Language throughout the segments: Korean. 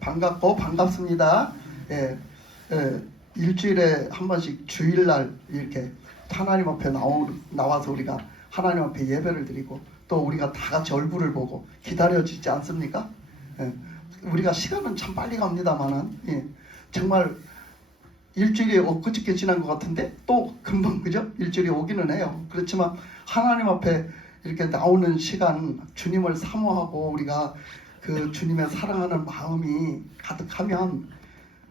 반갑고 반갑습니다. 예, 일주일에 한 번씩 주일날 이렇게 하나님 앞에 나와서 우리가 하나님 앞에 예배를 드리고 또 우리가 다 같이 얼굴을 보고 기다려지지 않습니까? 예, 우리가 시간은 참 빨리 갑니다만은 정말 일주일이 엊그저께 지난 것 같은데 또 금방 그죠? 일주일이 오기는 해요. 그렇지만 하나님 앞에 이렇게 나오는 시간 주님을 사모하고 우리가 그 주님의 사랑하는 마음이 가득하면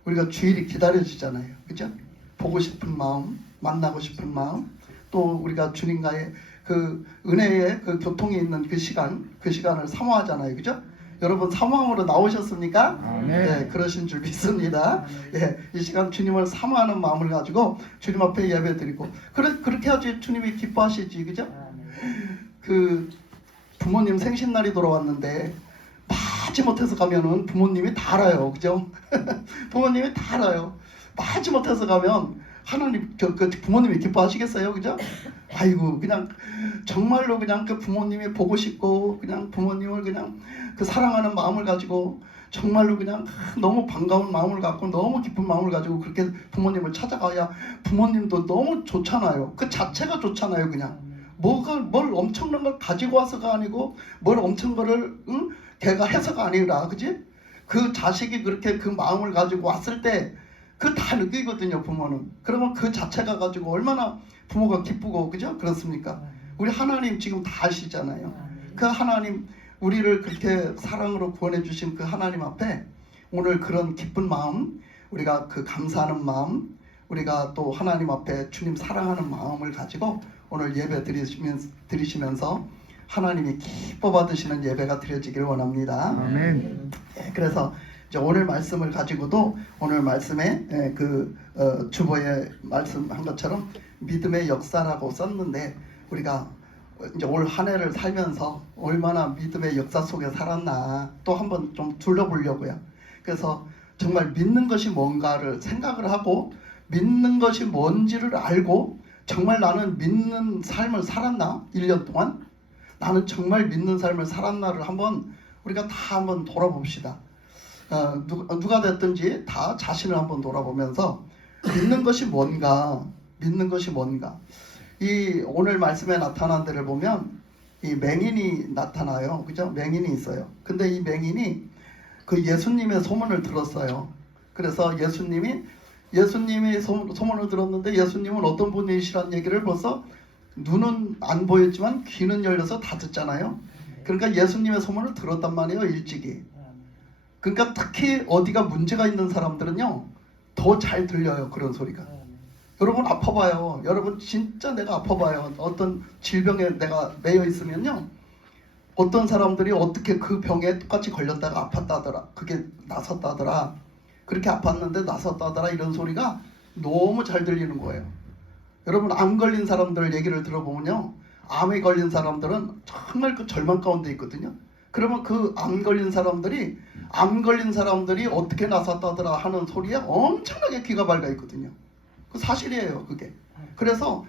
우리가 주일이 기다려지잖아요. 그죠? 보고 싶은 마음, 만나고 싶은 마음, 또 우리가 주님과의 그 은혜의 그 교통이 있는 그 시간을 사모하잖아요. 그죠? 여러분 사모함으로 나오셨습니까? 네, 그러신 줄 믿습니다. 예, 이 시간 주님을 사모하는 마음을 가지고 주님 앞에 예배드리고 그렇게 하지 주님이 기뻐하시지, 그죠? 그 부모님 생신날이 돌아왔는데 마지못해서 가면은 부모님이 다 알아요, 그죠? 부모님이 다 알아요. 마지못해서 가면 하나님 그 부모님이 기뻐하시겠어요, 그죠? 아이고 그냥 정말로 그냥 그 부모님이 보고 싶고 그냥 부모님을 그냥 그 사랑하는 마음을 가지고 정말로 그냥 너무 반가운 마음을 갖고 너무 기쁜 마음을 가지고 그렇게 부모님을 찾아가야 부모님도 너무 좋잖아요. 그 자체가 좋잖아요. 그냥 뭘 엄청난 걸 가지고 와서가 아니고 뭘 엄청난 거를 걔가 해서가 아니라, 그지? 그 자식이 그렇게 그 마음을 가지고 왔을 때 그 다 느끼거든요, 부모는. 그러면 그 자체가 가지고 얼마나 부모가 기쁘고, 그죠? 그렇습니까? 우리 하나님 지금 다 아시잖아요. 그 하나님, 우리를 그렇게 사랑으로 구원해 주신 그 하나님 앞에 오늘 그런 기쁜 마음, 우리가 그 감사하는 마음, 우리가 또 하나님 앞에 주님 사랑하는 마음을 가지고 오늘 예배 드리시면서 하나님이 기뻐 받으시는 예배가 드려지기를 원합니다. 아멘. 그래서 이제 오늘 말씀을 가지고도 오늘 말씀에 주보에 말씀한 것처럼 믿음의 역사라고 썼는데 우리가 이제 올 한 해를 살면서 얼마나 믿음의 역사 속에 살았나 또 한번 좀 둘러보려고요. 그래서 정말 믿는 것이 뭔가를 생각을 하고 믿는 것이 뭔지를 알고 정말 나는 믿는 삶을 살았나? 1년 동안 나는 정말 믿는 삶을 살았나를 한번 우리가 다 한번 돌아봅시다. 누가 됐든지 다 자신을 한번 돌아보면서 믿는 것이 뭔가, 믿는 것이 뭔가. 이 오늘 말씀에 나타난 데를 보면 이 맹인이 나타나요. 그죠? 맹인이 있어요. 근데 이 맹인이 그 예수님의 소문을 들었어요. 그래서 예수님이 소문을 들었는데 예수님은 어떤 분이시란 얘기를 벌써 눈은 안 보였지만 귀는 열려서 다 듣잖아요. 그러니까 예수님의 소문을 들었단 말이에요, 일찍이. 그러니까 특히 어디가 문제가 있는 사람들은요 더 잘 들려요, 그런 소리가. 여러분 아파봐요. 여러분 진짜 내가 아파봐요. 어떤 질병에 내가 매여 있으면요 어떤 사람들이 어떻게 그 병에 똑같이 걸렸다가 아팠다더라, 그게 나섰다더라, 그렇게 아팠는데 나섰다더라, 이런 소리가 너무 잘 들리는 거예요. 여러분 암 걸린 사람들 얘기를 들어보면요 암에 걸린 사람들은 정말 그 절망 가운데 있거든요. 그러면 그 암 걸린 사람들이 어떻게 나섰다더라 하는 소리에 엄청나게 귀가 밝아 있거든요. 그 사실이에요, 그게. 그래서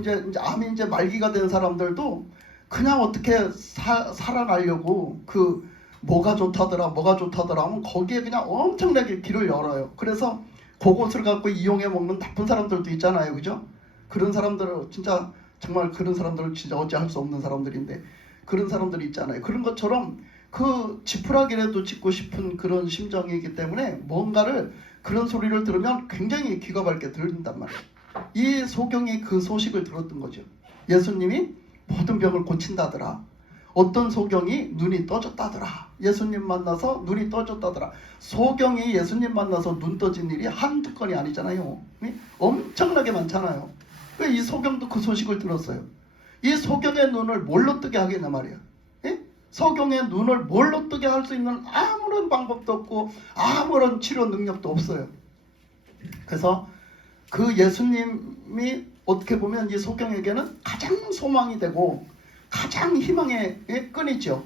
이제 암이 이제 말기가 된 사람들도 그냥 어떻게 살아나려고 그 뭐가 좋다더라 하면 거기에 그냥 엄청나게 귀를 열어요. 그래서 그것을 갖고 이용해 먹는 나쁜 사람들도 있잖아요, 그죠? 그런 사람들은 진짜 정말 그런 사람들은 진짜 어찌할 수 없는 사람들인데 그런 사람들이 있잖아요. 그런 것처럼 그 지푸라기라도 짚고 싶은 그런 심정이기 때문에 뭔가를 그런 소리를 들으면 굉장히 귀가 밝게 들린단 말이에요. 이 소경이 그 소식을 들었던 거죠. 예수님이 모든 병을 고친다더라. 어떤 소경이 눈이 떠졌다더라. 예수님 만나서 눈이 떠졌다더라. 소경이 예수님 만나서 눈 떠진 일이 한두 건이 아니잖아요. 엄청나게 많잖아요. 이 소경도 그 소식을 들었어요. 이 소경의 눈을 뭘로 뜨게 하겠냐 말이야. 소경의 눈을 뭘로 뜨게 할 수 있는 아무런 방법도 없고 아무런 치료 능력도 없어요. 그래서 그 예수님이 어떻게 보면 이 소경에게는 가장 소망이 되고 가장 희망의 끈이죠.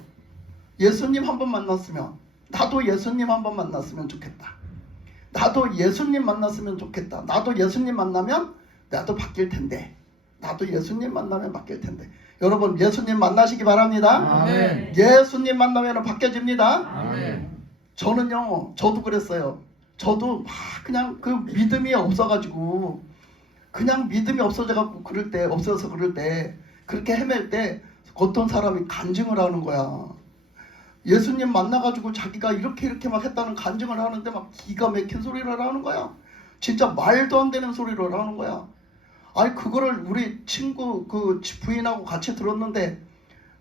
예수님 한번 만났으면 나도 예수님 한번 만났으면 좋겠다. 나도 예수님 만났으면 좋겠다. 나도 예수님 만나면 나도 바뀔 텐데. 나도 예수님 만나면 바뀔 텐데. 여러분 예수님 만나시기 바랍니다. 아멘. 예수님 만나면 바뀌어집니다. 아멘. 저는요, 저도 그랬어요. 저도 막 그냥 그 믿음이 없어가지고, 그냥 믿음이 없어져갖고 없어서 그럴 때, 그렇게 헤맬 때 어떤 사람이 간증을 하는 거야. 예수님 만나가지고 자기가 이렇게 막 했다는 간증을 하는데 막 기가 막힌 소리를 하는 거야. 진짜 말도 안 되는 소리를 하는 거야. 아니 그거를 우리 친구 그 부인하고 같이 들었는데,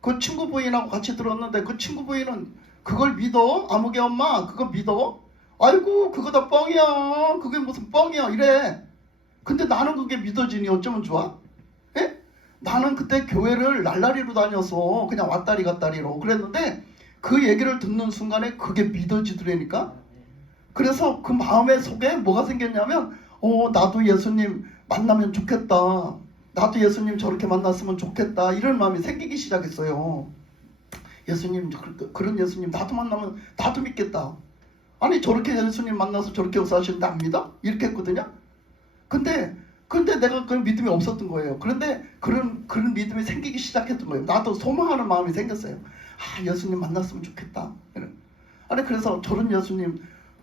그 친구 부인하고 같이 들었는데 그 친구 부인은 그걸 믿어? 아무개 엄마 그거 믿어? 아이고 그거 다 뻥이야. 그게 무슨 뻥이야 이래. 근데 나는 그게 믿어지니 어쩌면 좋아? 예? 나는 그때 교회를 날라리로 다녀서 그냥 왔다리 갔다리로 그랬는데, 그 얘기를 듣는 순간에 그게 믿어지더라니까. 그래서 그 마음의 속에 뭐가 생겼냐면, 나도 예수님 만나면 좋겠다. 나도 예수님 저렇게 만났으면 좋겠다. 이런 마음이 생기기 시작했어요. 예수님, 그런 예수님 나도 만나면 나도 믿겠다. 아니 저렇게 예수님 만나서 저렇게 역사하시는데 안 믿어? 이렇게 했거든요. 근데 내가 그 믿음이 없었던 거예요. 그런데 그런 믿음이 생기기 시작했던 거예요. 나도 소망하는 마음이 생겼어요. 아, 예수님 만났으면 좋겠다. 아니 그래서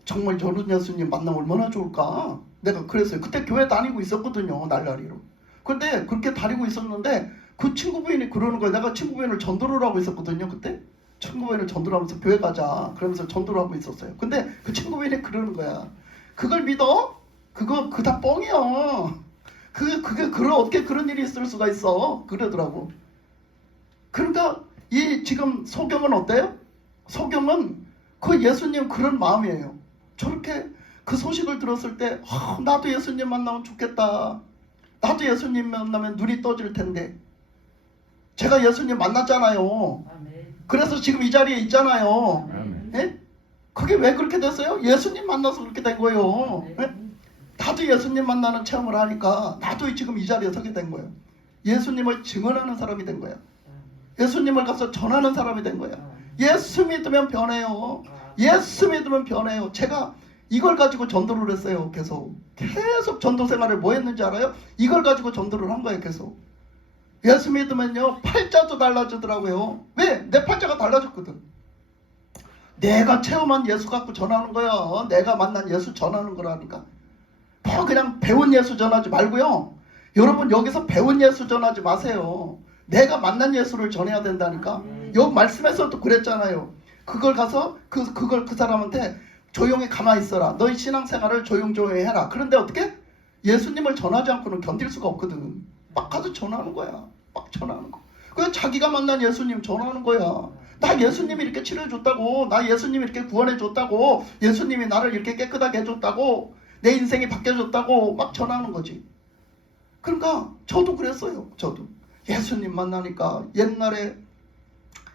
정말 저런 예수님 만나면 얼마나 좋을까. 내가 그랬어요. 그때 교회 다니고 있었거든요. 날라리로. 근데 그렇게 다니고 있었는데 그 친구 부인이 그러는 거예요. 내가 친구 부인을 전도를 하고 있었거든요. 그때 친구 부인을 전도를 하면서 교회 가자 그러면서 전도를 하고 있었어요. 근데 그 친구 부인이 그러는 거야. 그걸 믿어? 그거 다 뻥이야. 그걸 어떻게 그런 일이 있을 수가 있어. 그러더라고. 그러니까 이 지금 소경은 어때요? 소경은 그 예수님 그런 마음이에요. 저렇게 그 소식을 들었을 때 나도 예수님 만나면 좋겠다. 나도 예수님 만나면 눈이 떠질 텐데. 제가 예수님 만났잖아요. 그래서 지금 이 자리에 있잖아요. 예? 그게 왜 그렇게 됐어요? 예수님 만나서 그렇게 된 거예요. 예? 나도 예수님 만나는 체험을 하니까 나도 지금 이 자리에 서게 된 거예요. 예수님을 증언하는 사람이 된 거예요. 예수님을 가서 전하는 사람이 된 거예요. 예수 믿으면 변해요. 예수 믿으면 변해요. 제가 이걸 가지고 전도를 했어요. 계속 전도 생활을 뭐 했는지 알아요? 이걸 가지고 전도를 한 거예요. 계속. 예수 믿으면요 팔자도 달라지더라고요. 왜? 내 팔자가 달라졌거든. 내가 체험한 예수 갖고 전하는 거야. 내가 만난 예수 전하는 거라니까. 뭐 그냥 배운 예수 전하지 말고요. 여러분 여기서 배운 예수 전하지 마세요. 내가 만난 예수를 전해야 된다니까. 여기 말씀에서도 그랬잖아요. 그걸 가서 그걸 그 사람한테 조용히 가만히 있어라. 너희 신앙생활을 조용히 해라. 그런데 어떻게? 예수님을 전하지 않고는 견딜 수가 없거든. 막 가서 전하는 거야. 막 전하는 거. 그래서 자기가 만난 예수님 전하는 거야. 나 예수님이 이렇게 치료해줬다고. 나 예수님이 이렇게 구원해줬다고. 예수님이 나를 이렇게 깨끗하게 해줬다고. 내 인생이 바뀌어졌다고 막 전하는 거지. 그러니까 저도 그랬어요. 저도 예수님 만나니까 옛날에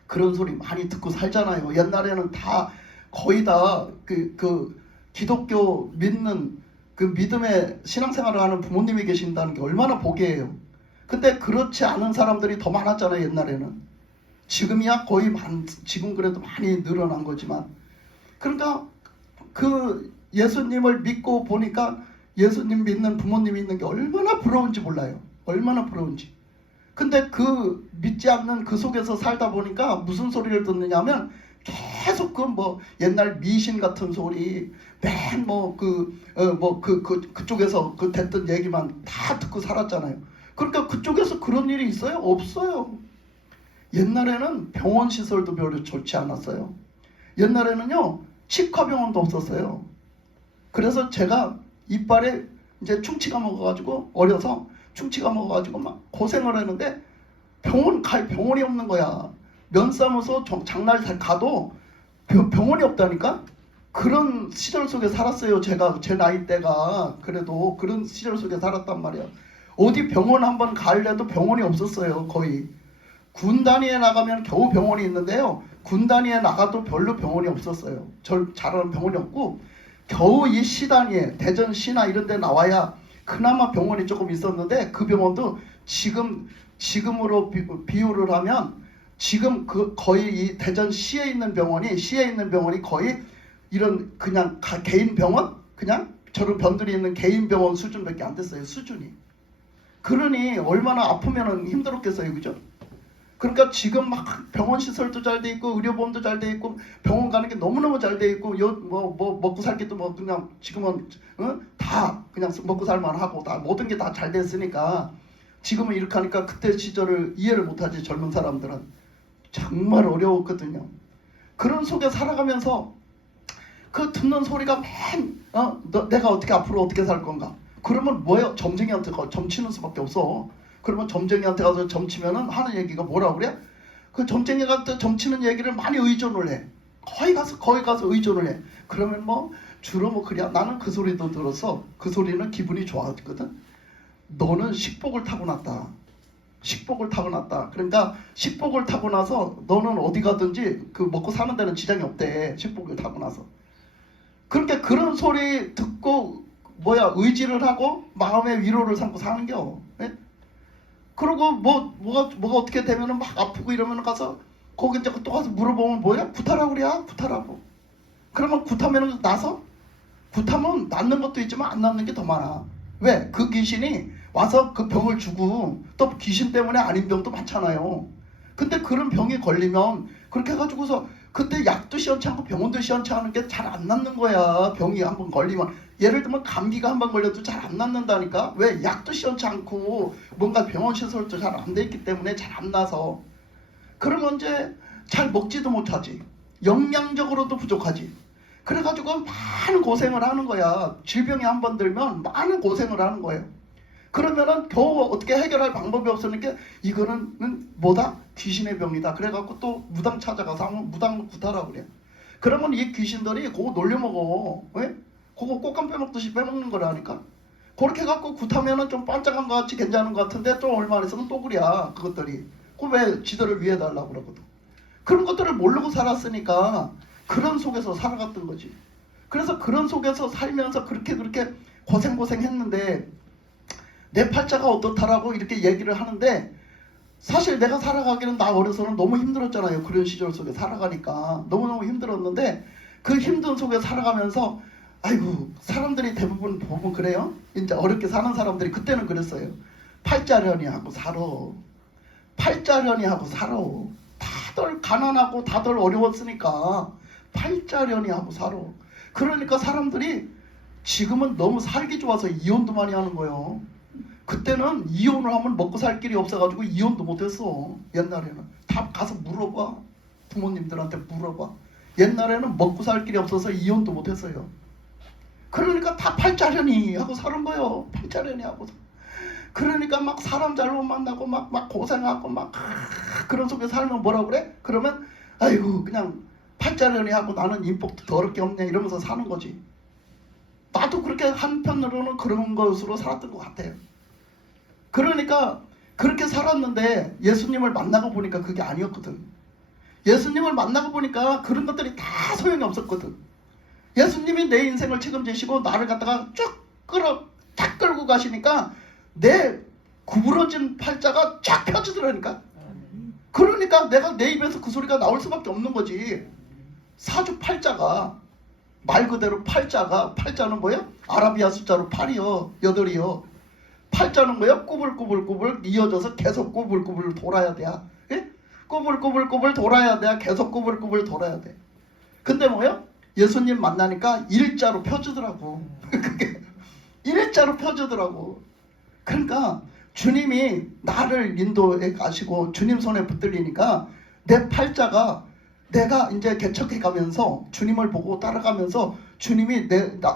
그런 소리 많이 듣고 살잖아요. 옛날에는 다 거의 다 그 기독교 믿는 그 믿음의 신앙생활을 하는 부모님이 계신다는 게 얼마나 복이에요. 근데 그렇지 않은 사람들이 더 많았잖아요. 옛날에는. 지금이야 거의 지금 그래도 많이 늘어난 거지만. 그러니까 그 예수님을 믿고 보니까 예수님 믿는 부모님이 있는 게 얼마나 부러운지 몰라요. 얼마나 부러운지. 근데 그 믿지 않는 그 속에서 살다 보니까 무슨 소리를 듣느냐면 계속 그 뭐 옛날 미신 같은 소리 맨 그쪽에서 그 됐던 얘기만 다 듣고 살았잖아요. 그러니까 그쪽에서 그런 일이 있어요? 없어요. 옛날에는 병원 시설도 별로 좋지 않았어요. 옛날에는요 치과병원도 없었어요. 그래서 제가 이빨에 이제 충치가 먹어가지고 어려서 충치가 먹어가지고 막 고생을 했는데 병원 갈 병원이 없는 거야. 면사무소 장날 가도 병원이 없다니까. 그런 시절 속에 살았어요. 제가 제 나이 때가 그래도 그런 시절 속에 살았단 말이야. 어디 병원 한번 가려도 병원이 없었어요. 거의 군 단위에 나가면 겨우 병원이 있는데요. 군 단위에 나가도 별로 병원이 없었어요. 절 잘하는 병원이 없고 겨우 이 시 단위에 대전 시나 이런 데 나와야 그나마 병원이 조금 있었는데 그 병원도 지금으로 비유를 하면 지금 거의 이 대전 시에 있는 병원이 거의 이런 그냥 개인 병원 그냥 저런 병들이 있는 개인 병원 수준밖에 안 됐어요. 수준이. 그러니 얼마나 아프면은 힘들었겠어요. 그죠? 그러니까 지금 막 병원 시설도 잘 돼 있고 의료보험도 잘 돼 있고 병원 가는 게 너무너무 잘 돼 있고 뭐 먹고 살 게도 뭐 그냥 지금은 다 그냥 먹고 살만 하고 다 모든 게 다 잘 됐으니까 지금은 이렇게 하니까 그때 시절을 이해를 못하지. 젊은 사람들은 정말 어려웠거든요. 그런 속에 살아가면서 그 듣는 소리가 내가 어떻게 앞으로 어떻게 살 건가? 그러면 뭐예요? 점쟁이한테 점치는 수밖에 없어. 그러면 점쟁이한테 가서 점치면은 하는 얘기가 뭐라고 그래? 그 점쟁이가 점치는 얘기를 많이 의존을 해. 거기 가서 의존을 해. 그러면 뭐 주로 뭐 그래. 나는 그 소리도 들어서 그 소리는 기분이 좋았거든. 너는 식복을 타고났다. 식복을 타고났다. 그러니까 식복을 타고 나서 너는 어디 가든지 그 먹고 사는 데는 지장이 없대. 식복을 타고 나서. 그렇게 그런 소리 듣고 의지를 하고 마음의 위로를 삼고 사는겨. 예? 그리고 뭐가 어떻게 되면은 막 아프고 이러면 가서 거기 이제 또 가서 물어보면 뭐야? 구타라고 그래? 구타라고. 그러면 구타면 나서 구타면 낫는 것도 있지만 안 낫는 게 더 많아. 왜? 그 귀신이 와서 그 병을 주고 또 귀신 때문에 아닌 병도 많잖아요. 근데 그런 병이 걸리면 그렇게 해가지고서 그때 약도 시원치 않고 병원도 시원치 않은 게 잘 안 낫는 거야. 병이 한번 걸리면. 예를 들면 감기가 한번 걸려도 잘 안 낫는다니까. 왜? 약도 시원치 않고 뭔가 병원 시설도 잘 안 돼 있기 때문에 잘 안 나서. 그러면 이제 잘 먹지도 못하지. 영양적으로도 부족하지. 그래가지고 많은 고생을 하는 거야. 질병이 한번 들면 많은 고생을 하는 거예요. 그러면은 겨우 어떻게 해결할 방법이 없으니까 이거는 뭐다? 귀신의 병이다. 그래갖고 또 무당 찾아가서 하면 무당 구타라고 그래. 그러면 이 귀신들이 그거 놀려먹어. 왜? 그거 꽃감 빼먹듯이 빼먹는 거라니까. 그렇게 해갖고 굿하면은 좀 반짝한 것 같이 괜찮은 것 같은데 좀 얼마 안 있으면 또 그래. 그것들이. 그 왜 지들을 위해달라고 그러거든. 그런 것들을 모르고 살았으니까 그런 속에서 살아갔던 거지. 그래서 그런 속에서 살면서 그렇게 고생했는데 내 팔자가 어떻다라고 이렇게 얘기를 하는데 사실 내가 살아가기는 나 어려서는 너무 힘들었잖아요. 그런 시절 속에 살아가니까 너무너무 힘들었는데 그 힘든 속에 살아가면서 아이고 사람들이 대부분 보면 그래요. 이제 어렵게 사는 사람들이 그때는 그랬어요. 팔자련이 하고 살아. 팔자련이 하고 살아. 다들 가난하고 다들 어려웠으니까 팔자련이 하고 살아. 그러니까 사람들이 지금은 너무 살기 좋아서 이혼도 많이 하는 거예요. 그때는 이혼을 하면 먹고 살 길이 없어가지고 이혼도 못했어. 옛날에는 다 가서 물어봐. 부모님들한테 물어봐. 옛날에는 먹고 살 길이 없어서 이혼도 못했어요. 그러니까 다 팔자련이 하고 사는 거예요. 팔자련이 하고. 그러니까 막 사람 잘못 만나고 막 고생하고 막 그런 속에 살면 뭐라 그래? 그러면 아이고 그냥 팔자련이 하고 나는 인복도 더럽게 없네 이러면서 사는 거지. 나도 그렇게 한편으로는 그런 것으로 살았던 것 같아요. 그러니까 그렇게 살았는데 예수님을 만나고 보니까 그게 아니었거든. 예수님을 만나고 보니까 그런 것들이 다 소용이 없었거든. 예수님이 내 인생을 책임지시고 나를 갖다가 쫙 끌고 가시니까 내 구부러진 팔자가 쫙 펴지더라니까. 그러니까 내가 내 입에서 그 소리가 나올 수밖에 없는 거지. 사주팔자가 말 그대로 팔자는 뭐야? 아라비아 숫자로 8이요 8이요. 팔자는 뭐야? 꾸불꾸불 이어져서 계속 꾸불꾸불 돌아야 돼. 예? 꾸불꾸불 돌아야 돼. 계속 꾸불꾸불 돌아야 돼. 근데 뭐야? 예수님 만나니까 일자로 펴주더라고. 그게 일자로 펴주더라고. 그러니까 주님이 나를 인도해 가시고 주님 손에 붙들리니까 내 팔자가 내가 이제 개척해 가면서 주님을 보고 따라가면서 주님이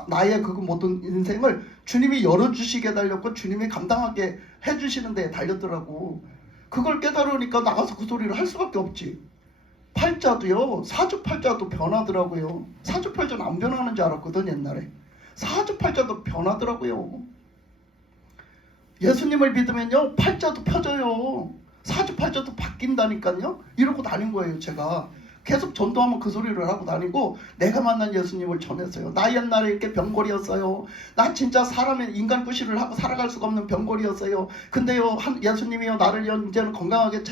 나의 그 모든 인생을 주님이 열어주시게 달렸고 주님이 감당하게 해주시는 데에 달렸더라고. 그걸 깨달으니까 나가서 그 소리를 할 수밖에 없지. 팔자도요. 사주팔자도 변하더라고요. 사주팔자는 안 변하는 줄 알았거든 옛날에. 사주팔자도 변하더라고요. 예수님을 믿으면요. 팔자도 펴져요. 사주팔자도 바뀐다니까요. 이러고 다닌 거예요 제가. 계속 전도하면 그 소리를 하고 다니고 내가 만난 예수님을 전했어요. 나 옛날에 이렇게 병거리였어요. 나 진짜 사람의 인간 구실을 하고 살아갈 수가 없는 병거리였어요. 근데요 예수님이요 나를요 이제는 건강하게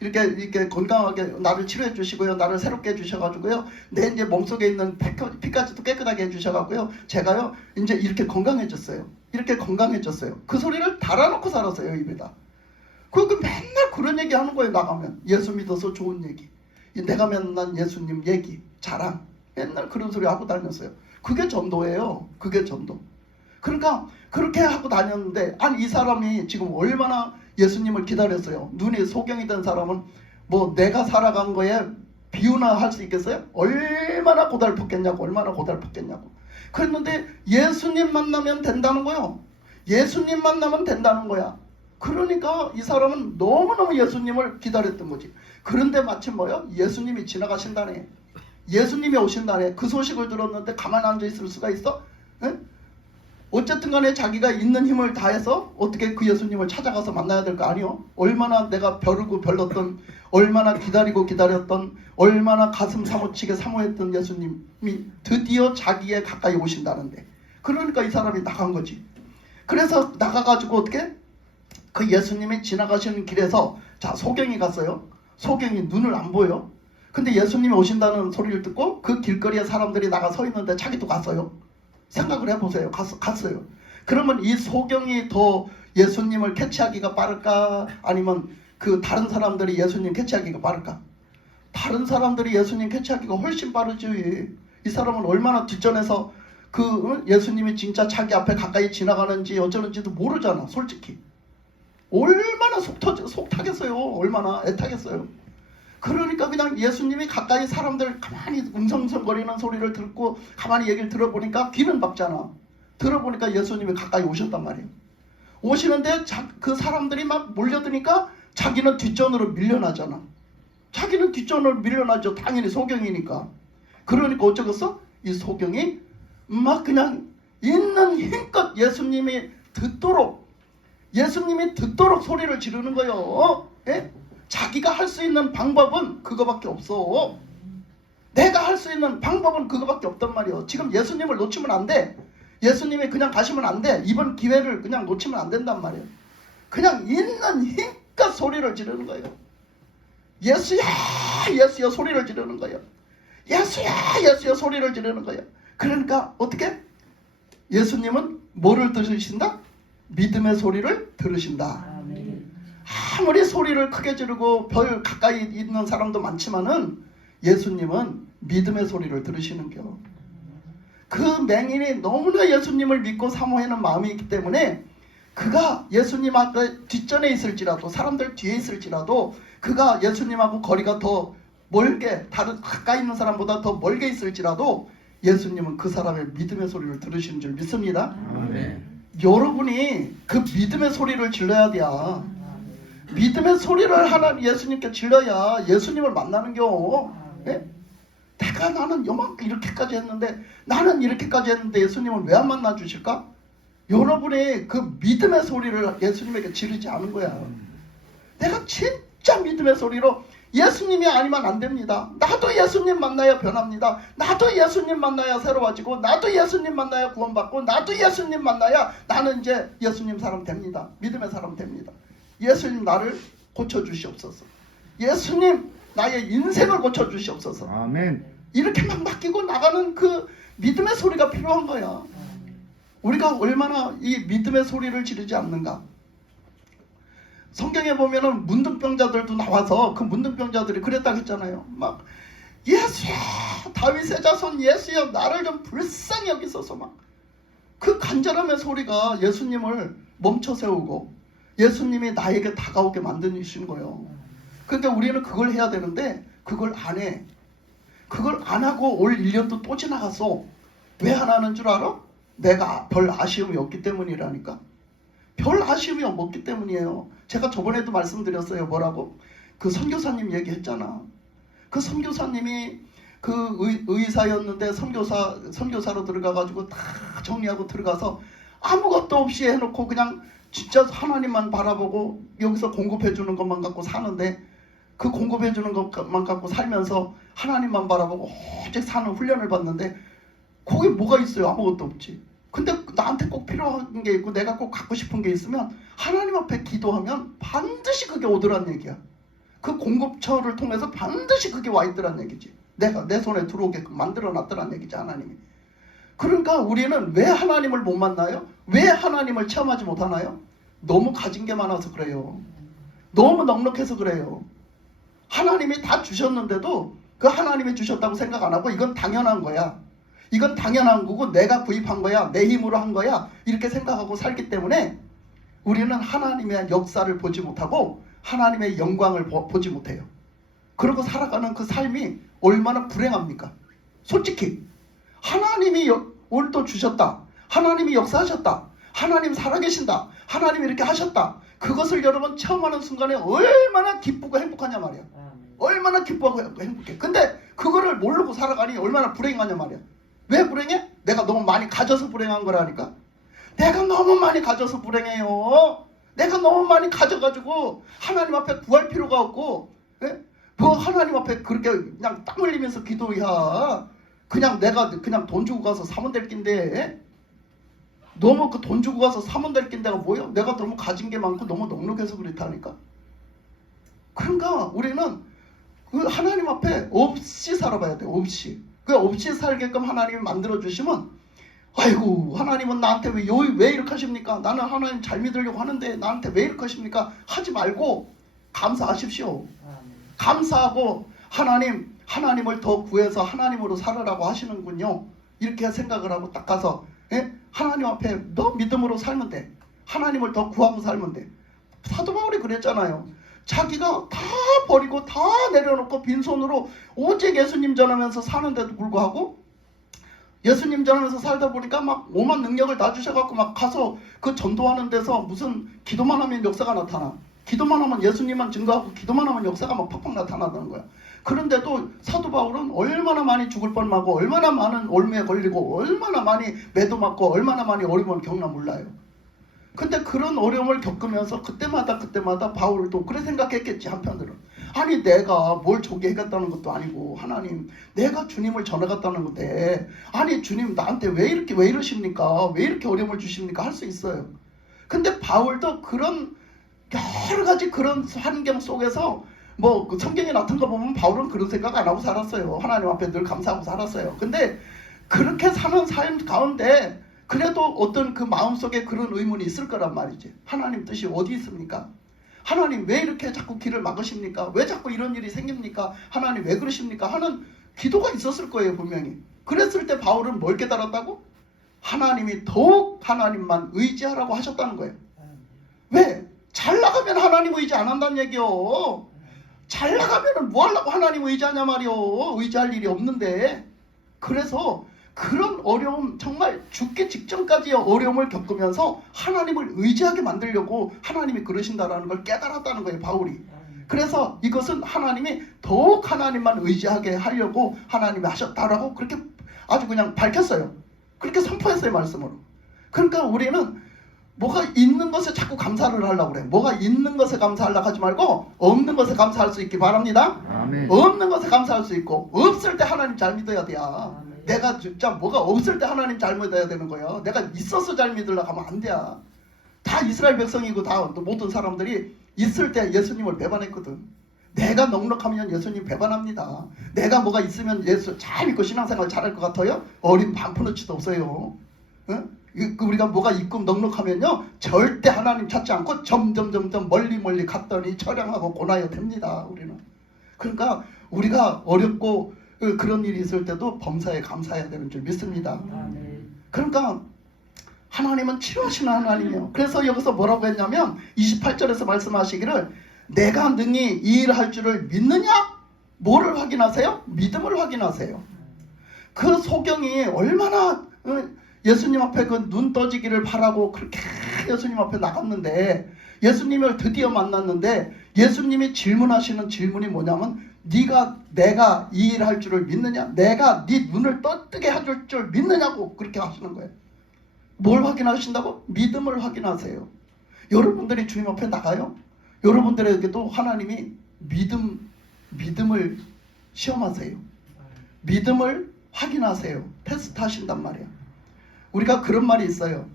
이렇게 건강하게 나를 치료해 주시고요. 나를 새롭게 해주셔가지고요. 내 이제 몸속에 있는 피까지도 깨끗하게 해주셔가고요. 제가요 이제 이렇게 건강해졌어요. 이렇게 건강해졌어요. 그 소리를 달아놓고 살았어요 입에다. 그 맨날 맨날 그런 얘기 하는 거예요. 나가면 예수 믿어서 좋은 얘기, 내가 만난 예수님 얘기, 자랑, 맨날 그런 소리 하고 다녔어요. 그게 전도예요. 그게 전도. 그러니까 그렇게 하고 다녔는데, 아니 이 사람이 지금 얼마나 예수님을 기다렸어요. 눈이 소경이 된 사람은 뭐 내가 살아간 거에 비유나 할 수 있겠어요? 얼마나 고달팠겠냐고, 얼마나 고달팠겠냐고. 그랬는데 예수님 만나면 된다는 거예요. 예수님 만나면 된다는 거야. 그러니까 이 사람은 너무너무 예수님을 기다렸던 거지. 그런데 마침 뭐요? 예수님이 지나가신다네. 예수님이 오신다네. 그 소식을 들었는데 가만히 앉아 있을 수가 있어? 에? 어쨌든 간에 자기가 있는 힘을 다해서 어떻게 그 예수님을 찾아가서 만나야 될 거 아니요? 얼마나 내가 벼르고 별렀던, 얼마나 기다리고 기다렸던, 얼마나 가슴 사무치게 사모했던 예수님이 드디어 자기에 가까이 오신다는데. 그러니까 이 사람이 나간 거지. 그래서 나가가지고 어떻게? 그 예수님이 지나가시는 길에서, 자, 소경이 갔어요. 소경이 눈을 안 보여. 근데 예수님이 오신다는 소리를 듣고 그 길거리에 사람들이 나가 서 있는데 자기도 갔어요. 생각을 해보세요. 갔어요. 그러면 이 소경이 더 예수님을 캐치하기가 빠를까? 아니면 그 다른 사람들이 예수님 캐치하기가 빠를까? 다른 사람들이 예수님 캐치하기가 훨씬 빠르지. 이 사람은 얼마나 뒷전에서 그 예수님이 진짜 자기 앞에 가까이 지나가는지 어쩌는지도 모르잖아. 솔직히. 얼마나 속 타겠어요. 얼마나 애타겠어요. 그러니까 그냥 예수님이 가까이 사람들 가만히 웅성웅성거리는 소리를 듣고 가만히 얘기를 들어보니까 귀는 막잖아. 들어보니까 예수님이 가까이 오셨단 말이에요. 오시는데 그 사람들이 막 몰려드니까 자기는 뒷전으로 밀려나잖아. 자기는 뒷전으로 밀려나죠. 당연히 소경이니까. 그러니까 어쩌겠어? 이 소경이 막 그냥 있는 힘껏 예수님이 듣도록 소리를 지르는 거예요. 예? 자기가 할 수 있는 방법은 그거밖에 없어. 내가 할 수 있는 방법은 그거밖에 없단 말이에요. 지금 예수님을 놓치면 안 돼. 예수님이 그냥 가시면 안 돼. 이번 기회를 그냥 놓치면 안 된단 말이에요. 그냥 있는 힘껏 소리를 지르는 거예요. 예수야, 예수야 소리를 지르는 거예요. 예수야, 예수야 소리를 지르는 거예요. 그러니까 어떻게? 예수님은 뭐를 들으신다? 믿음의 소리를 들으신다. 아무리 소리를 크게 지르고 별 가까이 있는 사람도 많지만은 예수님은 믿음의 소리를 들으시는겨. 그 맹인이 너무나 예수님을 믿고 사모하는 마음이 있기 때문에 그가 예수님 앞에 뒷전에 있을지라도, 사람들 뒤에 있을지라도, 그가 예수님하고 거리가 더 멀게, 다른 가까이 있는 사람보다 더 멀게 있을지라도 예수님은 그 사람의 믿음의 소리를 들으시는 줄 믿습니다. 아멘. 여러분이 그 믿음의 소리를 질러야 돼요. 믿음의 소리를 하나님 예수님께 질러야 예수님을 만나는겨. 예? 나는 요만큼 이렇게까지 했는데, 나는 이렇게까지 했는데 예수님을 왜 안 만나 주실까? 여러분이 그 믿음의 소리를 예수님에게 지르지 않은 거야. 내가 진짜 믿음의 소리로 예수님이 아니면 안 됩니다. 나도 예수님 만나야 변합니다. 나도 예수님 만나야 새로워지고, 나도 예수님 만나야 구원받고, 나도 예수님 만나야 나는 이제 예수님 사람 됩니다. 믿음의 사람 됩니다. 예수님 나를 고쳐주시옵소서. 예수님 나의 인생을 고쳐주시옵소서. 아멘. 이렇게 막 맡기고 나가는 그 믿음의 소리가 필요한 거야. 우리가 얼마나 이 믿음의 소리를 지르지 않는가. 성경에 보면은 문둥병자들도 나와서 그 문둥병자들이 그랬다고 했잖아요. 막 예수야, 다윗의 자손 예수여, 나를 좀 불쌍히 여기소서. 막 그 간절함의 소리가 예수님을 멈춰 세우고 예수님이 나에게 다가오게 만드신 거예요. 그러니까 우리는 그걸 해야 되는데 그걸 안 해. 그걸 안 하고 올 1년도 또 지나갔어. 왜 안 하는 줄 알아? 내가 별 아쉬움이 없기 때문이라니까. 별 아쉬움이 없기 때문이에요. 제가 저번에도 말씀드렸어요. 뭐라고? 그 선교사님 얘기했잖아. 그 선교사님이 그 의사였는데 선교사로 들어가가지고 다 정리하고 들어가서 아무것도 없이 해놓고 그냥 진짜 하나님만 바라보고 여기서 공급해주는 것만 갖고 사는데, 그 공급해주는 것만 갖고 살면서 하나님만 바라보고 오직 사는 훈련을 받는데 거기 뭐가 있어요? 아무것도 없지. 근데 나한테 꼭 필요한 게 있고 내가 꼭 갖고 싶은 게 있으면 하나님 앞에 기도하면 반드시 그게 오더란 얘기야. 그 공급처를 통해서 반드시 그게 와 있더란 얘기지. 내가 내 손에 들어오게끔 만들어 놨더란 얘기지, 하나님이. 그러니까 우리는 왜 하나님을 못 만나요? 왜 하나님을 체험하지 못하나요? 너무 가진 게 많아서 그래요. 너무 넉넉해서 그래요. 하나님이 다 주셨는데도 그 하나님이 주셨다고 생각 안 하고 이건 당연한 거야. 이건 당연한 거고 내가 구입한 거야. 내 힘으로 한 거야. 이렇게 생각하고 살기 때문에 우리는 하나님의 역사를 보지 못하고 하나님의 영광을 보지 못해요. 그러고 살아가는 그 삶이 얼마나 불행합니까? 솔직히 하나님이 오늘도 주셨다. 하나님이 역사하셨다. 하나님 살아계신다. 하나님 이렇게 하셨다. 그것을 여러분 체험하는 순간에 얼마나 기쁘고 행복하냐 말이야. 얼마나 기뻐하고 행복해. 근데 그거를 모르고 살아가니 얼마나 불행하냐 말이야. 왜 불행해? 내가 너무 많이 가져서 불행한 거라니까. 내가 너무 많이 가져서 불행해요. 내가 너무 많이 가져가지고 하나님 앞에 구할 필요가 없고, 예? 뭐 하나님 앞에 그렇게 그냥 땀 흘리면서 기도야. 그냥 내가 그냥 돈 주고 가서 사면 될 낀데, 예? 너무 그 돈 주고 가서 사면 될 낀데가 뭐야? 내가 너무 가진 게 많고 너무 넉넉해서 그렇다니까. 그러니까 우리는 그 하나님 앞에 없이 살아봐야 돼. 없이. 그 없이 살게끔 하나님이 만들어주시면, 아이고 하나님은 나한테 왜 이렇게 하십니까? 나는 하나님 잘 믿으려고 하는데 나한테 왜 이렇게 하십니까? 하지 말고 감사하십시오. 감사하고 하나님을 더 구해서 하나님으로 살으라고 하시는군요. 이렇게 생각을 하고 딱 가서, 예? 하나님 앞에 너 믿음으로 살면 돼. 하나님을 더 구하고 살면 돼. 사도 바울이 그랬잖아요. 자기가 다 버리고 다 내려놓고 빈손으로 오직 예수님 전하면서 사는데도 불구하고 예수님 전하면서 살다 보니까 막 오만 능력을 다 주셔갖고 막 가서 그 전도하는 데서 무슨 기도만 하면 역사가 나타나. 기도만 하면 예수님만 증거하고 기도만 하면 역사가 막 팍팍 나타나는 거야. 그런데도 사도 바울은 얼마나 많이 죽을 뻔하고 얼마나 많은 올무에 걸리고 얼마나 많이 매도 맞고 얼마나 많이 어려움을 겪나 몰라요. 근데 그런 어려움을 겪으면서 그때마다 바울도 그래 생각했겠지. 한편으로는 아니 내가 뭘 저기 해갔다는 것도 아니고 하나님 내가 주님을 전해갔다는 건데 아니 주님 나한테 왜 이러십니까? 왜 이렇게 어려움을 주십니까? 할 수 있어요. 근데 바울도 그런 여러 가지 그런 환경 속에서 뭐 그 성경에 나타난 거 보면 바울은 그런 생각 안 하고 살았어요. 하나님 앞에 늘 감사하고 살았어요. 근데 그렇게 사는 삶 가운데 그래도 어떤 그 마음속에 그런 의문이 있을 거란 말이지. 하나님 뜻이 어디 있습니까? 하나님 왜 이렇게 자꾸 길을 막으십니까? 왜 자꾸 이런 일이 생깁니까? 하나님 왜 그러십니까? 하는 기도가 있었을 거예요, 분명히. 그랬을 때 바울은 뭘 깨달았다고? 하나님이 더욱 하나님만 의지하라고 하셨다는 거예요. 왜? 잘 나가면 하나님 의지 안 한다는 얘기요. 잘 나가면 뭐 하려고 하나님 의지하냐 말이요. 의지할 일이 없는데. 그래서 그런 어려움, 정말 죽기 직전까지의 어려움을 겪으면서 하나님을 의지하게 만들려고 하나님이 그러신다라는 걸 깨달았다는 거예요, 바울이. 그래서 이것은 하나님이 더욱 하나님만 의지하게 하려고 하나님이 하셨다라고 그렇게 아주 그냥 밝혔어요. 그렇게 선포했어요, 말씀으로. 그러니까 우리는 뭐가 있는 것에 자꾸 감사를 하려고 그래. 뭐가 있는 것에 감사하려고 하지 말고 없는 것에 감사할 수 있기 바랍니다. 아멘. 없는 것에 감사할 수 있고 없을 때 하나님 잘 믿어야 돼요. 내가 진짜 뭐가 없을 때 하나님 잘 믿어야 되는 거예요. 내가 있어서 잘 믿으려고 하면 안 돼. 다 이스라엘 백성이고 다 모든 사람들이 있을 때 예수님을 배반했거든. 내가 넉넉하면 예수님 배반합니다. 내가 뭐가 있으면 예수 잘 믿고 신앙생활 잘할 것 같아요? 어린 반푼어치도 없어요. 응? 우리가 뭐가 있고 넉넉하면요 절대 하나님 찾지 않고 점점 멀리 갔더니 처량하고 고나야 됩니다. 우리는. 그러니까 우리가 어렵고 그런 일이 있을 때도 범사에 감사해야 되는 줄 믿습니다. 그러니까 하나님은 치료하시는 하나님이에요. 그래서 여기서 뭐라고 했냐면 28절에서 말씀하시기를 내가 능히 이 일을 할 줄을 믿느냐? 뭐를 확인하세요? 믿음을 확인하세요. 그 소경이 얼마나 예수님 앞에 그 눈 떠지기를 바라고 그렇게 예수님 앞에 나갔는데 예수님을 드디어 만났는데 예수님이 질문하시는 질문이 뭐냐면 내가 이 일 할 줄을 믿느냐? 내가 네 눈을 떠뜨게 해줄 줄 믿느냐고 그렇게 하시는 거예요. 뭘 확인하신다고? 믿음을 확인하세요. 여러분들이 주님 앞에 나가요. 여러분들에게도 하나님이 믿음을 시험하세요. 믿음을 확인하세요. 테스트 하신단 말이에요. 우리가 그런 말이 있어요.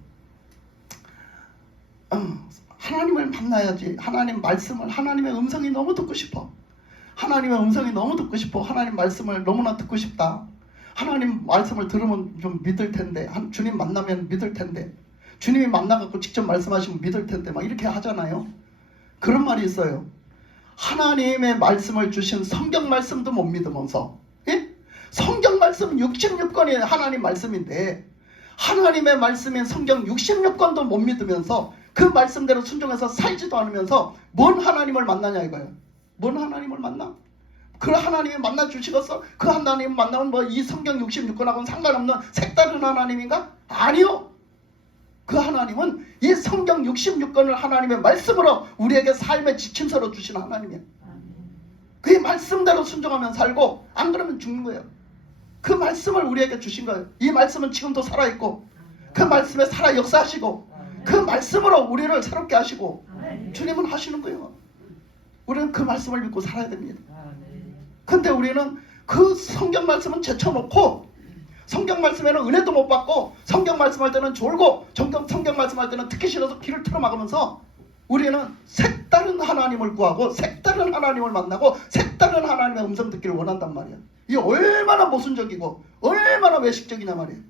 하나님을 만나야지. 하나님 말씀을, 하나님의 음성이 너무 듣고 싶어. 하나님의 음성이 너무 듣고 싶어. 하나님 말씀을 너무나 듣고 싶다. 하나님 말씀을 들으면 좀 믿을 텐데, 주님 만나면 믿을 텐데, 주님이 만나갖고 직접 말씀하시면 믿을 텐데 막 이렇게 하잖아요. 그런 말이 있어요. 하나님의 말씀을 주신 성경 말씀도 못 믿으면서, 예? 성경 말씀 66권이 하나님 말씀인데 하나님의 말씀인 성경 66권도 못 믿으면서 그 말씀대로 순종해서 살지도 않으면서 뭔 하나님을 만나냐 이거예요. 뭔 하나님을 만나? 그 하나님이 만나 주시겠어? 그 하나님 만나면 뭐 이 성경 66권하고는 상관없는 색다른 하나님인가? 아니요. 그 하나님은 이 성경 66권을 하나님의 말씀으로 우리에게 삶의 지침서로 주신 하나님이에요. 그 말씀대로 순종하면 살고 안 그러면 죽는 거예요. 그 말씀을 우리에게 주신 거예요. 이 말씀은 지금도 살아있고 그 말씀에 살아 역사하시고 그 말씀으로 우리를 새롭게 하시고 주님은 하시는 거예요. 우리는 그 말씀을 믿고 살아야 됩니다. 근데 우리는 그 성경 말씀은 제쳐놓고 성경 말씀에는 은혜도 못 받고 성경 말씀할 때는 졸고 성경 말씀할 때는 듣기 싫어서 귀를 틀어막으면서 우리는 색다른 하나님을 구하고 색다른 하나님을 만나고 색다른 하나님의 음성 듣기를 원한단 말이야. 이게 얼마나 모순적이고 얼마나 외식적이냐 말이에요.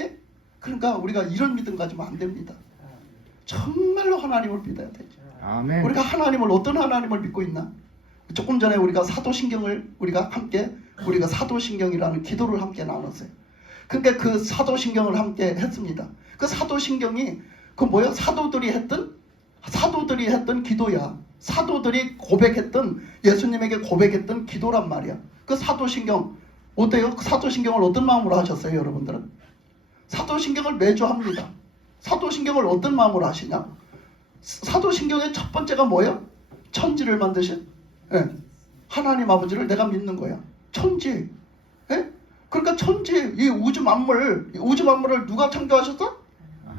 예? 그러니까 우리가 이런 믿음 가지면 안 됩니다. 정말로 하나님을 믿어야 되죠. 아멘. 우리가 하나님을 어떤 하나님을 믿고 있나? 조금 전에 우리가 사도신경을 우리가 사도신경이라는 기도를 함께 나눴어요. 그러니까 그 사도신경을 함께 했습니다. 그 사도신경이 그 뭐야? 사도들이 했던 기도야. 사도들이 고백했던 예수님에게 고백했던 기도란 말이야. 그 사도신경 어때요? 사도신경을 어떤 마음으로 하셨어요, 여러분들은? 사도신경을 매주 합니다. 사도신경을 어떤 마음으로 하시냐? 사도신경의 첫 번째가 뭐예요? 천지를 만드신 하나님 아버지를 내가 믿는 거야. 천지. 그러니까 천지, 이 우주 만물을 누가 창조하셨어?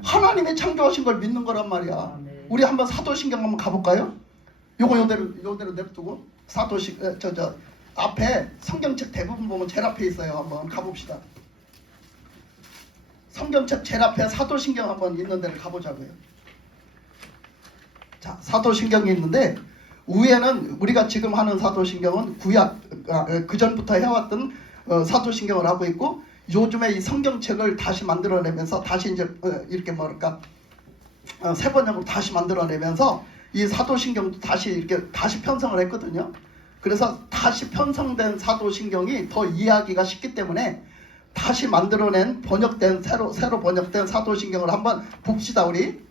하나님이 창조하신 걸 믿는 거란 말이야. 우리 한번 사도신경 한번 가볼까요? 요대로 냅두고 앞에 성경책 대부분 보면 제일 앞에 있어요. 한번 가봅시다. 성경책 제일 앞에 사도신경 한번 있는 데를 가보자고요. 자, 사도신경이 있는데 위에는 우리가 지금 하는 사도신경은 그 전부터 해왔던 사도신경을 하고 있고, 요즘에 이 성경책을 다시 만들어내면서 다시 이제 이렇게 새 번역으로 다시 만들어내면서 이 사도신경도 다시 편성을 했거든요. 그래서 다시 편성된 사도신경이 더 이해하기가 쉽기 때문에 다시 만들어낸 새로 번역된 사도신경을 한번 봅시다. 우리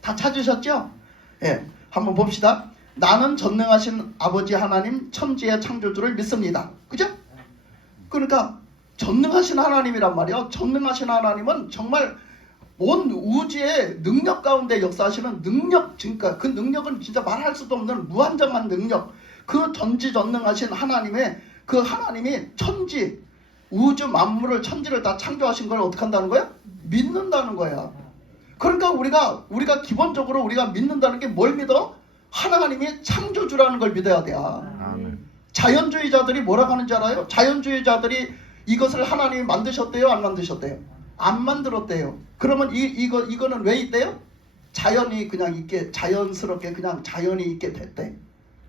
다 찾으셨죠? 예, 한번 봅시다. 나는 전능하신 아버지 하나님 천지의 창조주를 믿습니다. 그죠? 그러니까 전능하신 하나님이란 말이에요. 전능하신 하나님은 정말 온 우주의 능력 가운데 역사하시는 능력, 그러니까 그 능력은 진짜 말할 수도 없는 무한정한 능력, 그 전지전능하신 하나님의 그 하나님이 천지, 우주 만물을 천지를 다 창조하신 걸 어떻게 한다는 거야? 믿는다는 거야. 그러니까 우리가 기본적으로 우리가 믿는다는 게 뭘 믿어? 하나님이 창조주라는 걸 믿어야 돼. 자연주의자들이 뭐라고 하는지 알아요? 자연주의자들이 이것을 하나님이 만드셨대요? 안 만드셨대요? 안 만들었대요. 그러면 이거는 왜 있대요? 자연이 그냥 있게, 자연스럽게 그냥 자연이 있게 됐대.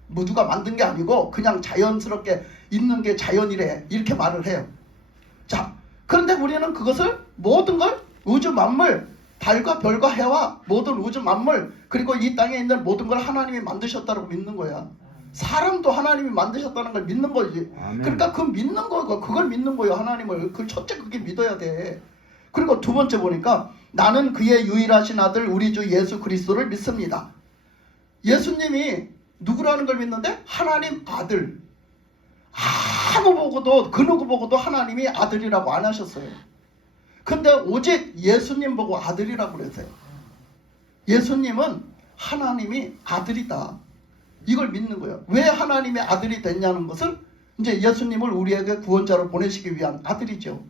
뭐 누가 만든 게 아니고 그냥 자연스럽게 있는 게 자연이래. 이렇게 말을 해요. 자, 그런데 우리는 그것을 모든 걸 우주 만물, 달과 별과 해와 모든 우주 만물, 그리고 이 땅에 있는 모든 걸 하나님이 만드셨다고 믿는 거야. 사람도 하나님이 만드셨다는 걸 믿는 거지. 그러니까 그걸 믿는 거예요. 하나님을. 그 첫째 그게 믿어야 돼. 그리고 두 번째 보니까 나는 그의 유일하신 아들 우리 주 예수 그리스도를 믿습니다. 예수님이 누구라는 걸 믿는데? 하나님 아들. 그 누구 보고도 하나님이 아들이라고 안 하셨어요. 근데 오직 예수님 보고 아들이라고 그랬어요. 예수님은 하나님이 아들이다. 이걸 믿는 거예요. 왜 하나님의 아들이 됐냐는 것을 이제 예수님을 우리에게 구원자로 보내시기 위한 아들이죠.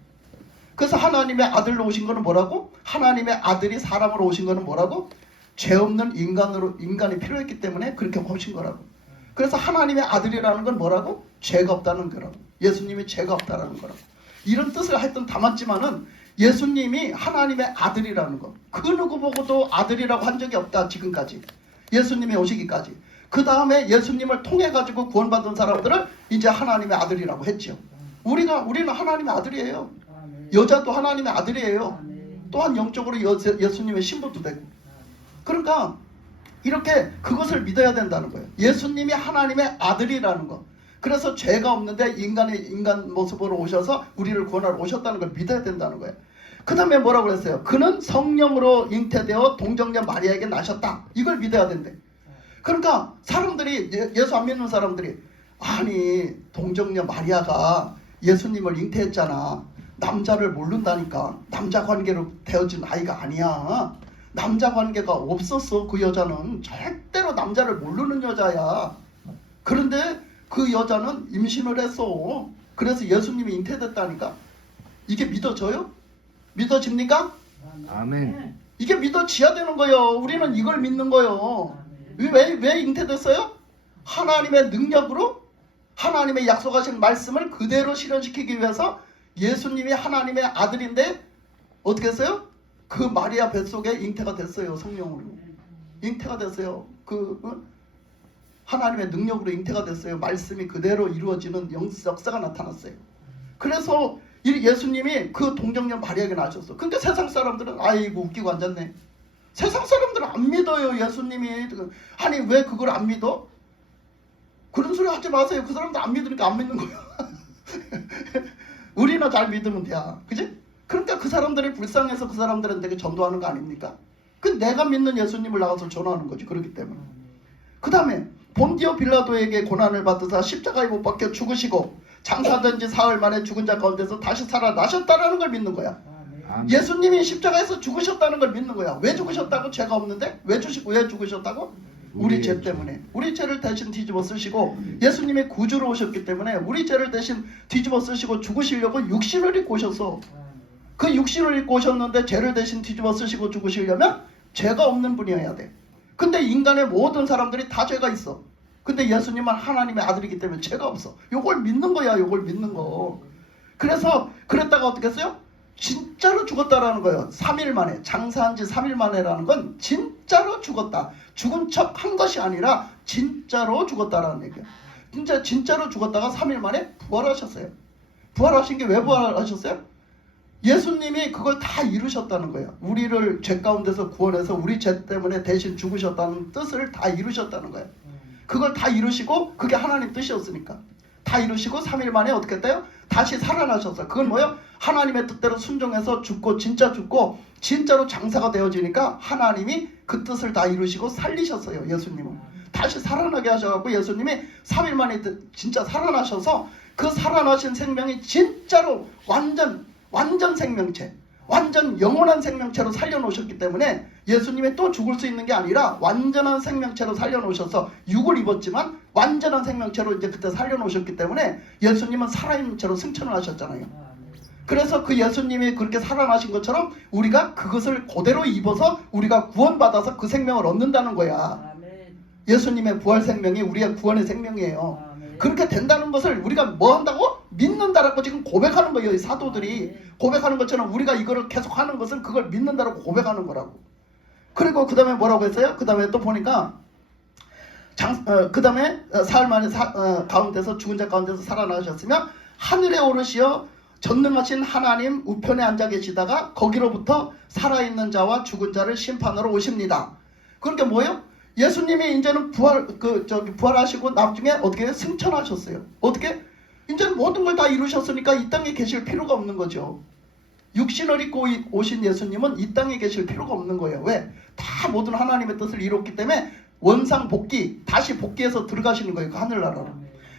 그래서 하나님의 아들로 오신 거는 뭐라고? 하나님의 아들이 사람으로 오신 거는 뭐라고? 죄 없는 인간이 필요했기 때문에 그렇게 오신 거라고. 그래서 하나님의 아들이라는 건 뭐라고? 죄가 없다는 거라고. 예수님이 죄가 없다라는 거라고. 이런 뜻을 하여튼 담았지만은 예수님이 하나님의 아들이라는 거. 그 누구 보고도 아들이라고 한 적이 없다. 지금까지. 예수님이 오시기까지. 그 다음에 예수님을 통해 가지고 구원받은 사람들을 이제 하나님의 아들이라고 했죠. 우리는 하나님의 아들이에요. 여자도 하나님의 아들이에요. 또한 영적으로 예수님의 신부도 되고. 그러니까 이렇게 그것을 믿어야 된다는 거예요. 예수님이 하나님의 아들이라는 거. 그래서 죄가 없는데 인간 모습으로 오셔서 우리를 구원하러 오셨다는 걸 믿어야 된다는 거예요. 그 다음에 뭐라고 그랬어요? 그는 성령으로 잉태되어 동정녀 마리아에게 나셨다. 이걸 믿어야 된대. 그러니까 사람들이, 예수 안 믿는 사람들이, 아니 동정녀 마리아가 예수님을 잉태했잖아. 남자를 모른다니까. 남자 관계로 되어진 아이가 아니야. 남자 관계가 없었어. 그 여자는 절대로 남자를 모르는 여자야. 그런데 그 여자는 임신을 했어. 그래서 예수님이 잉태됐다니까. 이게 믿어져요? 믿어집니까? 아멘. 이게 믿어져야 되는 거예요. 우리는 이걸 믿는 거예요. 왜 잉태됐어요? 하나님의 능력으로, 하나님의 약속하신 말씀을 그대로 실현시키기 위해서. 예수님이 하나님의 아들인데 어떻게 했어요? 그 마리아 뱃속에 잉태가 됐어요. 성령으로 잉태가 됐어요. 하나님의 능력으로 잉태가 됐어요. 말씀이 그대로 이루어지는 역사가 나타났어요. 그래서 예수님이 그 동정녀 마리아에게 나셨어. 근데 세상 사람들은 아이고 웃기고 앉았네. 세상 사람들은 안 믿어요. 예수님이. 아니 왜 그걸 안 믿어? 그런 소리 하지 마세요. 그 사람들 안 믿으니까 안 믿는 거야. 우리나 잘 믿으면 돼. 그지? 그러니까 그 사람들이 불쌍해서 그 사람들한테 전도하는 거 아닙니까? 그 내가 믿는 예수님을 나가서 전하는 거지. 그렇기 때문에. 그 다음에 본디오 빌라도에게 고난을 받으사 십자가에 못 박혀 죽으시고 장사된 지 사흘 만에 죽은 자 가운데서 다시 살아나셨다라는 걸 믿는 거야. 아멘. 예수님이 십자가에서 죽으셨다는 걸 믿는 거야. 왜 죽으셨다고? 죄가 없는데? 왜 죽으셨다고? 우리 죄 때문에. 우리 죄를 대신 뒤집어 쓰시고, 예수님이 구주로 오셨기 때문에 우리 죄를 대신 뒤집어 쓰시고 죽으시려고 육신을 입고 오셔서, 그 육신을 입고 오셨는데 죄를 대신 뒤집어 쓰시고 죽으시려면 죄가 없는 분이어야 돼. 근데 인간의 모든 사람들이 다 죄가 있어. 근데 예수님은 하나님의 아들이기 때문에 죄가 없어. 요걸 믿는 거야. 요걸 믿는 거. 그래서 그랬다가 어떻게 했어요? 진짜로 죽었다라는 거예요. 3일 만에. 장사한 지 3일 만에라는 건 진짜로 죽었다. 죽은 척 한 것이 아니라 진짜로 죽었다라는 얘기예요. 진짜로 죽었다가 3일 만에 부활하셨어요. 부활하신 게 왜 부활하셨어요? 예수님이 그걸 다 이루셨다는 거예요. 우리를 죄 가운데서 구원해서 우리 죄 때문에 대신 죽으셨다는 뜻을 다 이루셨다는 거예요. 그걸 다 이루시고, 그게 하나님 뜻이었으니까 다 이루시고 3일 만에 어떻게 했대요? 다시 살아나셨어요. 그건 뭐예요? 하나님의 뜻대로 순종해서 죽고, 진짜 죽고 진짜로 장사가 되어지니까 하나님이 그 뜻을 다 이루시고 살리셨어요. 예수님은 다시 살아나게 하셔갖고 예수님이 3일 만에 진짜 살아나셔서 그 살아나신 생명이 진짜로 완전 생명체, 완전 영원한 생명체로 살려놓으셨기 때문에 예수님이 또 죽을 수 있는 게 아니라 완전한 생명체로 살려놓으셔서 육을 입었지만 완전한 생명체로 이제 그때 살려놓으셨기 때문에 예수님은 살아있는 채로 승천을 하셨잖아요. 그래서 그 예수님이 그렇게 살아나신 것처럼 우리가 그것을 그대로 입어서 우리가 구원받아서 그 생명을 얻는다는 거야. 예수님의 부활 생명이 우리의 구원의 생명이에요. 그렇게 된다는 것을 우리가 뭐 한다고? 믿는다라고 지금 고백하는 거예요. 이 사도들이 고백하는 것처럼 우리가 이거를 계속 하는 것은 그걸 믿는다라고 고백하는 거라고. 그리고 그 다음에 뭐라고 했어요? 그 다음에 또 보니까 그 다음에 사흘 만에 가운데서 죽은 자 가운데서 살아나셨으며 하늘에 오르시어 전능하신 하나님 우편에 앉아 계시다가 거기로부터 살아있는 자와 죽은 자를 심판하러 오십니다. 그러니까 뭐예요? 예수님이 이제는 부활하시고 나중에 어떻게 승천하셨어요. 어떻게? 이제는 모든 걸 다 이루셨으니까 이 땅에 계실 필요가 없는 거죠. 육신을 입고 오신 예수님은 이 땅에 계실 필요가 없는 거예요. 왜? 다 모든 하나님의 뜻을 이뤘기 때문에 원상 복귀, 다시 복귀해서 들어가시는 거예요. 그 하늘나라로.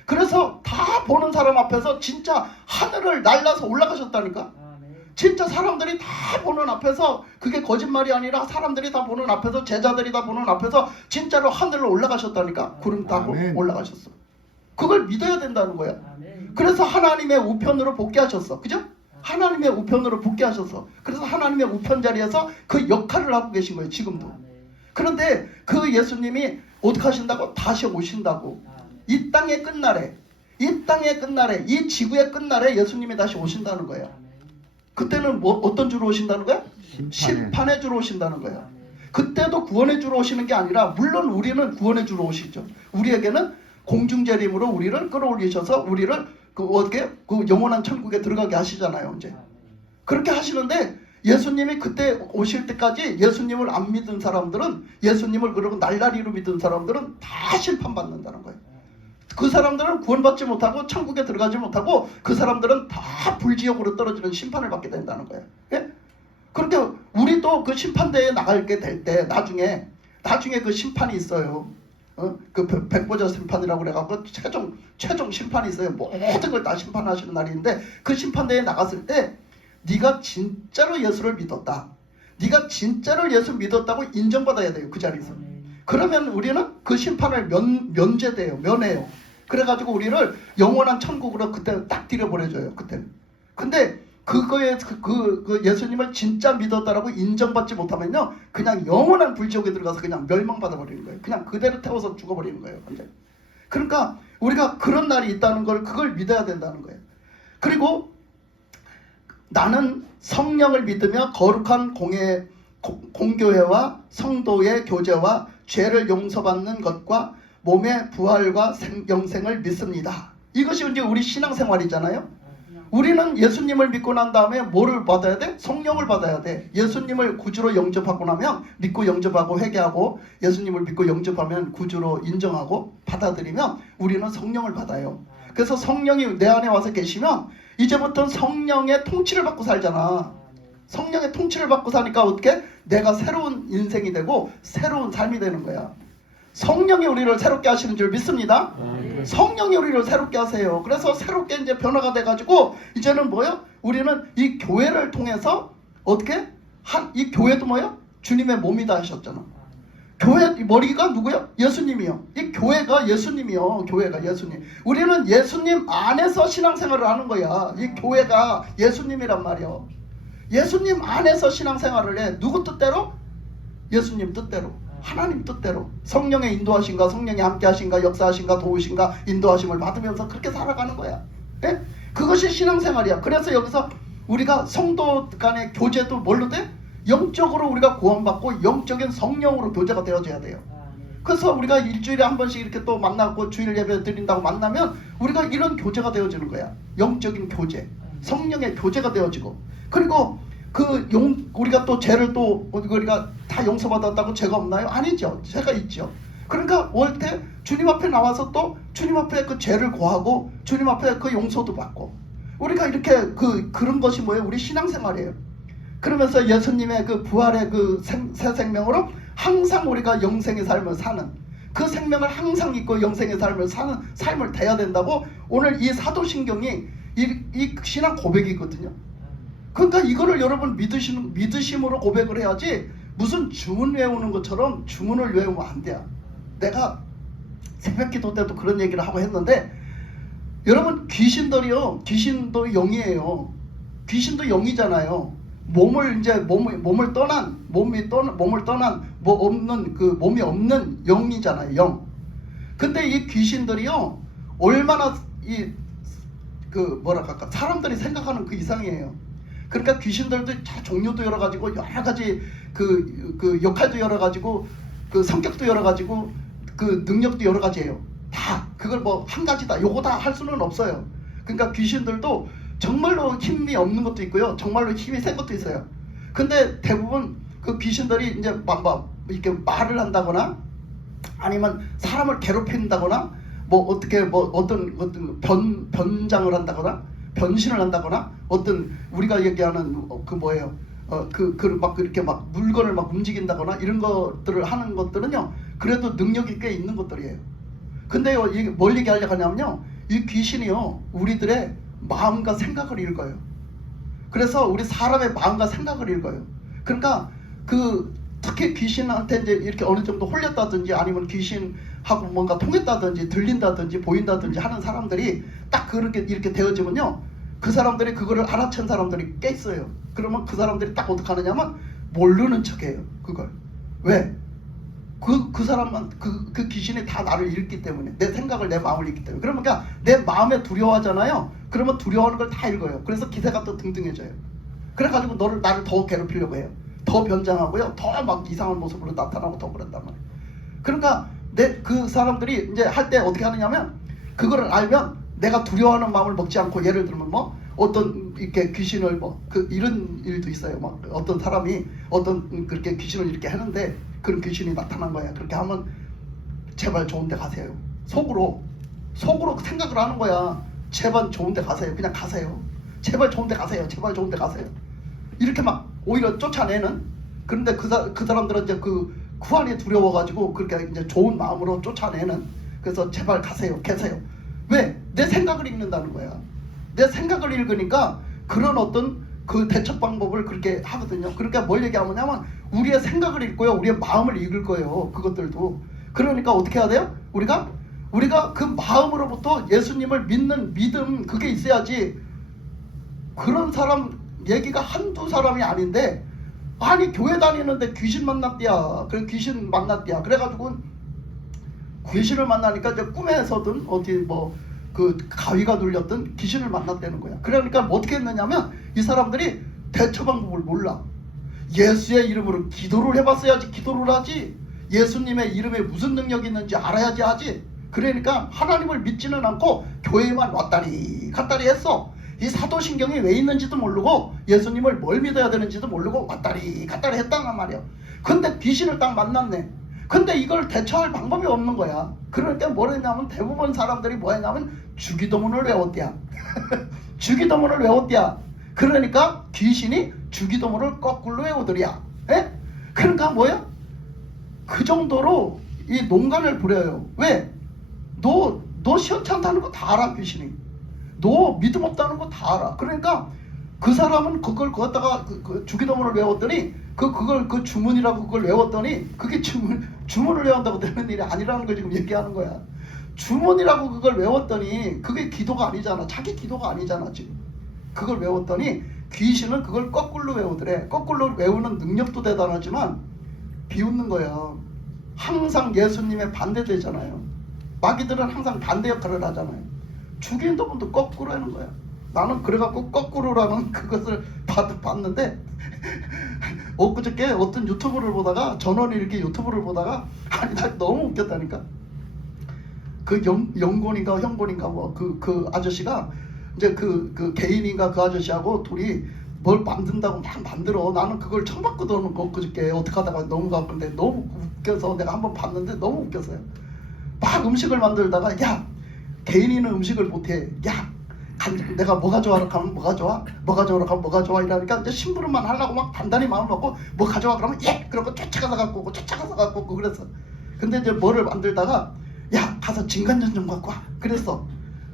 그래서 다 보는 사람 앞에서 진짜 하늘을 날라서 올라가셨다니까. 진짜 사람들이 다 보는 앞에서, 그게 거짓말이 아니라 사람들이 다 보는 앞에서, 제자들이 다 보는 앞에서 진짜로 하늘로 올라가셨다니까. 구름 타고 올라가셨어. 그걸 믿어야 된다는 거야. 그래서 하나님의 우편으로 복귀하셨어. 그죠? 하나님의 우편으로 복귀하셨어. 그래서 하나님의 우편 자리에서 그 역할을 하고 계신 거예요. 지금도. 그런데 그 예수님이 어떻게 하신다고? 다시 오신다고. 이 땅의 끝날에, 이 지구의 끝날에 예수님이 다시 오신다는 거예요. 그때는 어떤 주로 오신다는 거야? 심판의 주로 오신다는 거야. 그때도 구원의 주로 오시는 게 아니라, 물론 우리는 구원의 주로 오시죠. 우리에게는 공중재림으로 우리를 끌어올리셔서 우리를 어떻게 영원한 천국에 들어가게 하시잖아요. 이제 그렇게 하시는데, 예수님이 그때 오실 때까지 예수님을 안 믿은 사람들은, 예수님을 그러고 날라리로 믿은 사람들은 다 심판받는다는 거예요. 그 사람들은 구원받지 못하고 천국에 들어가지 못하고 그 사람들은 다 불지옥으로 떨어지는 심판을 받게 된다는 거예요. 예? 그렇게 우리도 그 심판대에 나가게 될 때 나중에 그 심판이 있어요. 그 백보자 심판이라고 그래갖고 최종 심판이 있어요. 모든 걸 다 심판하시는 날인데, 그 심판대에 나갔을 때 네가 진짜로 예수를 믿었다, 네가 진짜로 예수 믿었다고 인정받아야 돼요. 그 자리에서. 그러면 우리는 그 심판을 면해요. 그래가지고 우리를 영원한 천국으로 그때 딱 들여보내줘요. 그때는. 근데 그거에 그 예수님을 진짜 믿었다라고 인정받지 못하면요, 그냥 영원한 불지옥에 들어가서 그냥 멸망받아 버리는 거예요. 그냥 그대로 태워서 죽어버리는 거예요. 완전히. 그러니까 우리가 그런 날이 있다는 걸, 그걸 믿어야 된다는 거예요. 그리고 나는 성령을 믿으며 거룩한 공교회와 성도의 교제와 죄를 용서받는 것과 몸의 부활과 영생을 믿습니다. 이것이 이제 우리 신앙생활이잖아요. 우리는 예수님을 믿고 난 다음에 뭐를 받아야 돼? 성령을 받아야 돼. 예수님을 구주로 영접하고 나면, 믿고 영접하고 회개하고 예수님을 믿고 영접하면 구주로 인정하고 받아들이면 우리는 성령을 받아요. 그래서 성령이 내 안에 와서 계시면 이제부터 성령의 통치를 받고 살잖아. 성령의 통치를 받고 사니까 어떻게? 내가 새로운 인생이 되고 새로운 삶이 되는 거야. 성령이 우리를 새롭게 하시는 줄 믿습니다. 성령이 우리를 새롭게 하세요. 그래서 새롭게 이제 변화가 돼가지고 이제는 뭐요? 우리는 이 교회를 통해서 어떻게? 이 교회도 뭐요? 주님의 몸이다 하셨잖아. 교회 머리가 누구요? 예수님이요. 이 교회가 예수님이요. 교회가 예수님. 우리는 예수님 안에서 신앙생활을 하는 거야. 이 교회가 예수님이란 말이요. 예수님 안에서 신앙생활을 해. 누구 뜻대로? 예수님 뜻대로. 하나님 뜻대로. 성령의 인도하신가, 성령이 함께 하신가, 역사하신가, 도우신가, 인도하심을 받으면서 그렇게 살아가는 거야. 예? 그것이 신앙생활이야. 그래서 여기서 우리가 성도 간의 교제도 뭘로 돼? 영적으로 우리가 구원받고 영적인 성령으로 교제가 되어져야 돼요. 그래서 우리가 일주일에 한 번씩 이렇게 또 만나고 주일 예배 드린다고 만나면 우리가 이런 교제가 되어지는 거야. 영적인 교제, 성령의 교제가 되어지고, 그리고 우리가 또 죄를 또 우리가 다 용서받았다고 죄가 없나요? 아니죠. 죄가 있죠. 그러니까 올 때 주님 앞에 나와서 또 주님 앞에 그 죄를 고하고 주님 앞에 그 용서도 받고, 우리가 이렇게 그런 것이 뭐예요? 우리 신앙생활이에요. 그러면서 예수님의 그 부활의 그 새 생명으로 항상 우리가 영생의 삶을 사는, 그 생명을 항상 잊고 영생의 삶을 사는 삶을 돼야 된다고 오늘 이 사도신경이 이 신앙 고백이거든요. 그러니까 이거를 여러분 믿으심으로 고백을 해야지, 무슨 주문 외우는 것처럼 주문을 외우면 안 돼요. 내가 새벽기도 때도 그런 얘기를 하고 했는데, 여러분 귀신도 영이에요. 귀신도 영이잖아요. 몸을 떠난 몸이 없는 영이잖아요. 영. 근데 이 귀신들이요, 얼마나 사람들이 생각하는 그 이상이에요. 그러니까 귀신들도 종류도 여러 가지고, 여러 가지 그 역할도 여러 가지고, 그 성격도 여러 가지고, 그 능력도 여러 가지예요. 다 그걸 뭐 한 가지다, 요거 다 할 수는 없어요. 그러니까 귀신들도 정말로 힘이 없는 것도 있고요, 정말로 힘이 센 것도 있어요. 근데 대부분 그 귀신들이 이제 막 이렇게 말을 한다거나, 아니면 사람을 괴롭힌다거나, 어떤 변장을 한다거나, 변신을 한다거나, 어떤 우리가 얘기하는 이렇게 막 물건을 막 움직인다거나, 이런 것들을 하는 것들은요, 그래도 능력이 꽤 있는 것들이에요. 근데요, 이게 뭘 얘기하려고 하냐면요, 이 귀신이요, 우리들의 마음과 생각을 읽어요. 그래서 우리 사람의 마음과 생각을 읽어요. 그러니까 특히 귀신한테 이제 이렇게 어느 정도 홀렸다든지, 아니면 귀신하고 뭔가 통했다든지, 들린다든지, 보인다든지 하는 사람들이 딱 그렇게 이렇게 되어지면요, 그 사람들이 그거를 알아챈 사람들이 꽤 있어요. 그러면 그 사람들이 딱 어떻게 하느냐면 모르는 척해요. 그걸. 왜? 그 사람만 그 귀신이 다 나를 읽기 때문에, 내 생각을, 내 마음을 읽기 때문에. 그러니까 내 마음에 두려워하잖아요. 그러면 두려워하는 걸 다 읽어요. 그래서 기세가 또 등등해져요. 그래가지고 나를 더 괴롭히려고 해요. 더 변장하고요, 더 막 이상한 모습으로 나타나고 더 그런단 말이에요. 그러니까 그 사람들이 이제 할 때 어떻게 하느냐면, 그거를 알면 내가 두려워하는 마음을 먹지 않고, 예를 들면 어떤 이렇게 귀신을 뭐 그 이런 일도 있어요. 막 어떤 사람이 어떤 그렇게 귀신을 이렇게 하는데 그런 귀신이 나타난 거야. 그렇게 하면 제발 좋은데 가세요. 속으로 생각을 하는 거야. 제발 좋은데 가세요. 그냥 가세요. 제발 좋은데 가세요. 제발 좋은데 가세요. 이렇게 막 오히려 쫓아내는. 그런데 그 사람들은 이제 그 구한이 두려워가지고 그렇게 이제 좋은 마음으로 쫓아내는. 그래서 제발 가세요. 계세요. 왜? 내 생각을 읽는다는 거야. 내 생각을 읽으니까 그런 어떤 그 대처 방법을 그렇게 하거든요. 그러니까 뭘 얘기하냐면 우리의 생각을 읽고요. 우리의 마음을 읽을 거예요. 그것들도. 그러니까 어떻게 해야 돼요? 우리가 그 마음으로부터 예수님을 믿는 믿음 그게 있어야지. 그런 사람 얘기가 한두 사람이 아닌데 아니 교회 다니는데 귀신 만났대야. 그래 귀신 만났대야. 그래가지고 귀신을 만나니까 이제 꿈에서든 어디 뭐 그 가위가 눌렸던 귀신을 만났다는 거야. 그러니까 뭐 어떻게 했느냐면 이 사람들이 대처 방법을 몰라. 예수의 이름으로 기도를 해봤어야지 기도를 하지. 예수님의 이름에 무슨 능력이 있는지 알아야지 하지. 그러니까 하나님을 믿지는 않고 교회만 왔다리 갔다리 했어. 이 사도신경이 왜 있는지도 모르고 예수님을 뭘 믿어야 되는지도 모르고 왔다리 갔다리 했단 말이야. 근데 귀신을 딱 만났네. 근데 이걸 대처할 방법이 없는 거야. 그러니까 뭘 했냐면 대부분 사람들이 뭐 했냐면 주기도문을 외웠대야. 주기도문을 외웠대야. 그러니까 귀신이 주기도문을 거꾸로 외우더랴. 에? 그러니까 뭐야? 그 정도로 이 농간을 부려요. 왜? 너 시원찮다는 거 다 알아. 귀신이 너 믿음 없다는 거 다 알아. 그러니까 그 사람은 그걸 갖다가 그 주기도문을 외웠더니 그 주문이라고 그걸 외웠더니 그게 주문을 외운다고 되는 일이 아니라는 걸 지금 얘기하는 거야. 주문이라고 그걸 외웠더니 그게 기도가 아니잖아. 자기 기도가 아니잖아. 지금 그걸 외웠더니 귀신은 그걸 거꾸로 외우더래. 거꾸로 외우는 능력도 대단하지만 비웃는 거야. 항상 예수님의 반대되잖아요. 마귀들은 항상 반대 역할을 하잖아요. 주기도문도 거꾸로 하는 거야. 나는 그래갖고 거꾸로라는 그것을 봤는데 엊그저께 어떤 유튜브를 보다가 전원일기 유튜브를 보다가 아니 나 너무 웃겼다니까. 그 영곤인가 형곤인가 뭐 그 아저씨가 이제 그 개인인가 그 아저씨하고 둘이 뭘 만든다고 막 만들어. 나는 그걸 처음 봤거든. 엊그저께 어떻게 하다가 넘어간 건데 너무 웃겨서 내가 한번 봤는데 너무 웃겼어요. 막 음식을 만들다가 야 개인이는 음식을 못해. 야 내가 뭐가 좋아라 하면 뭐가 좋아? 뭐가 좋아라 하면 뭐가 좋아? 이러니까 이제 심부름만 하려고 막 단단히 마음 먹고 뭐 가져와 그러면 예! 그러고 쫓아가서 갖고 오고 쫓아가서 갖고 오고 그랬어. 근데 이제 뭐를 만들다가 야 가서 진간장 좀 갖고 와 그랬어.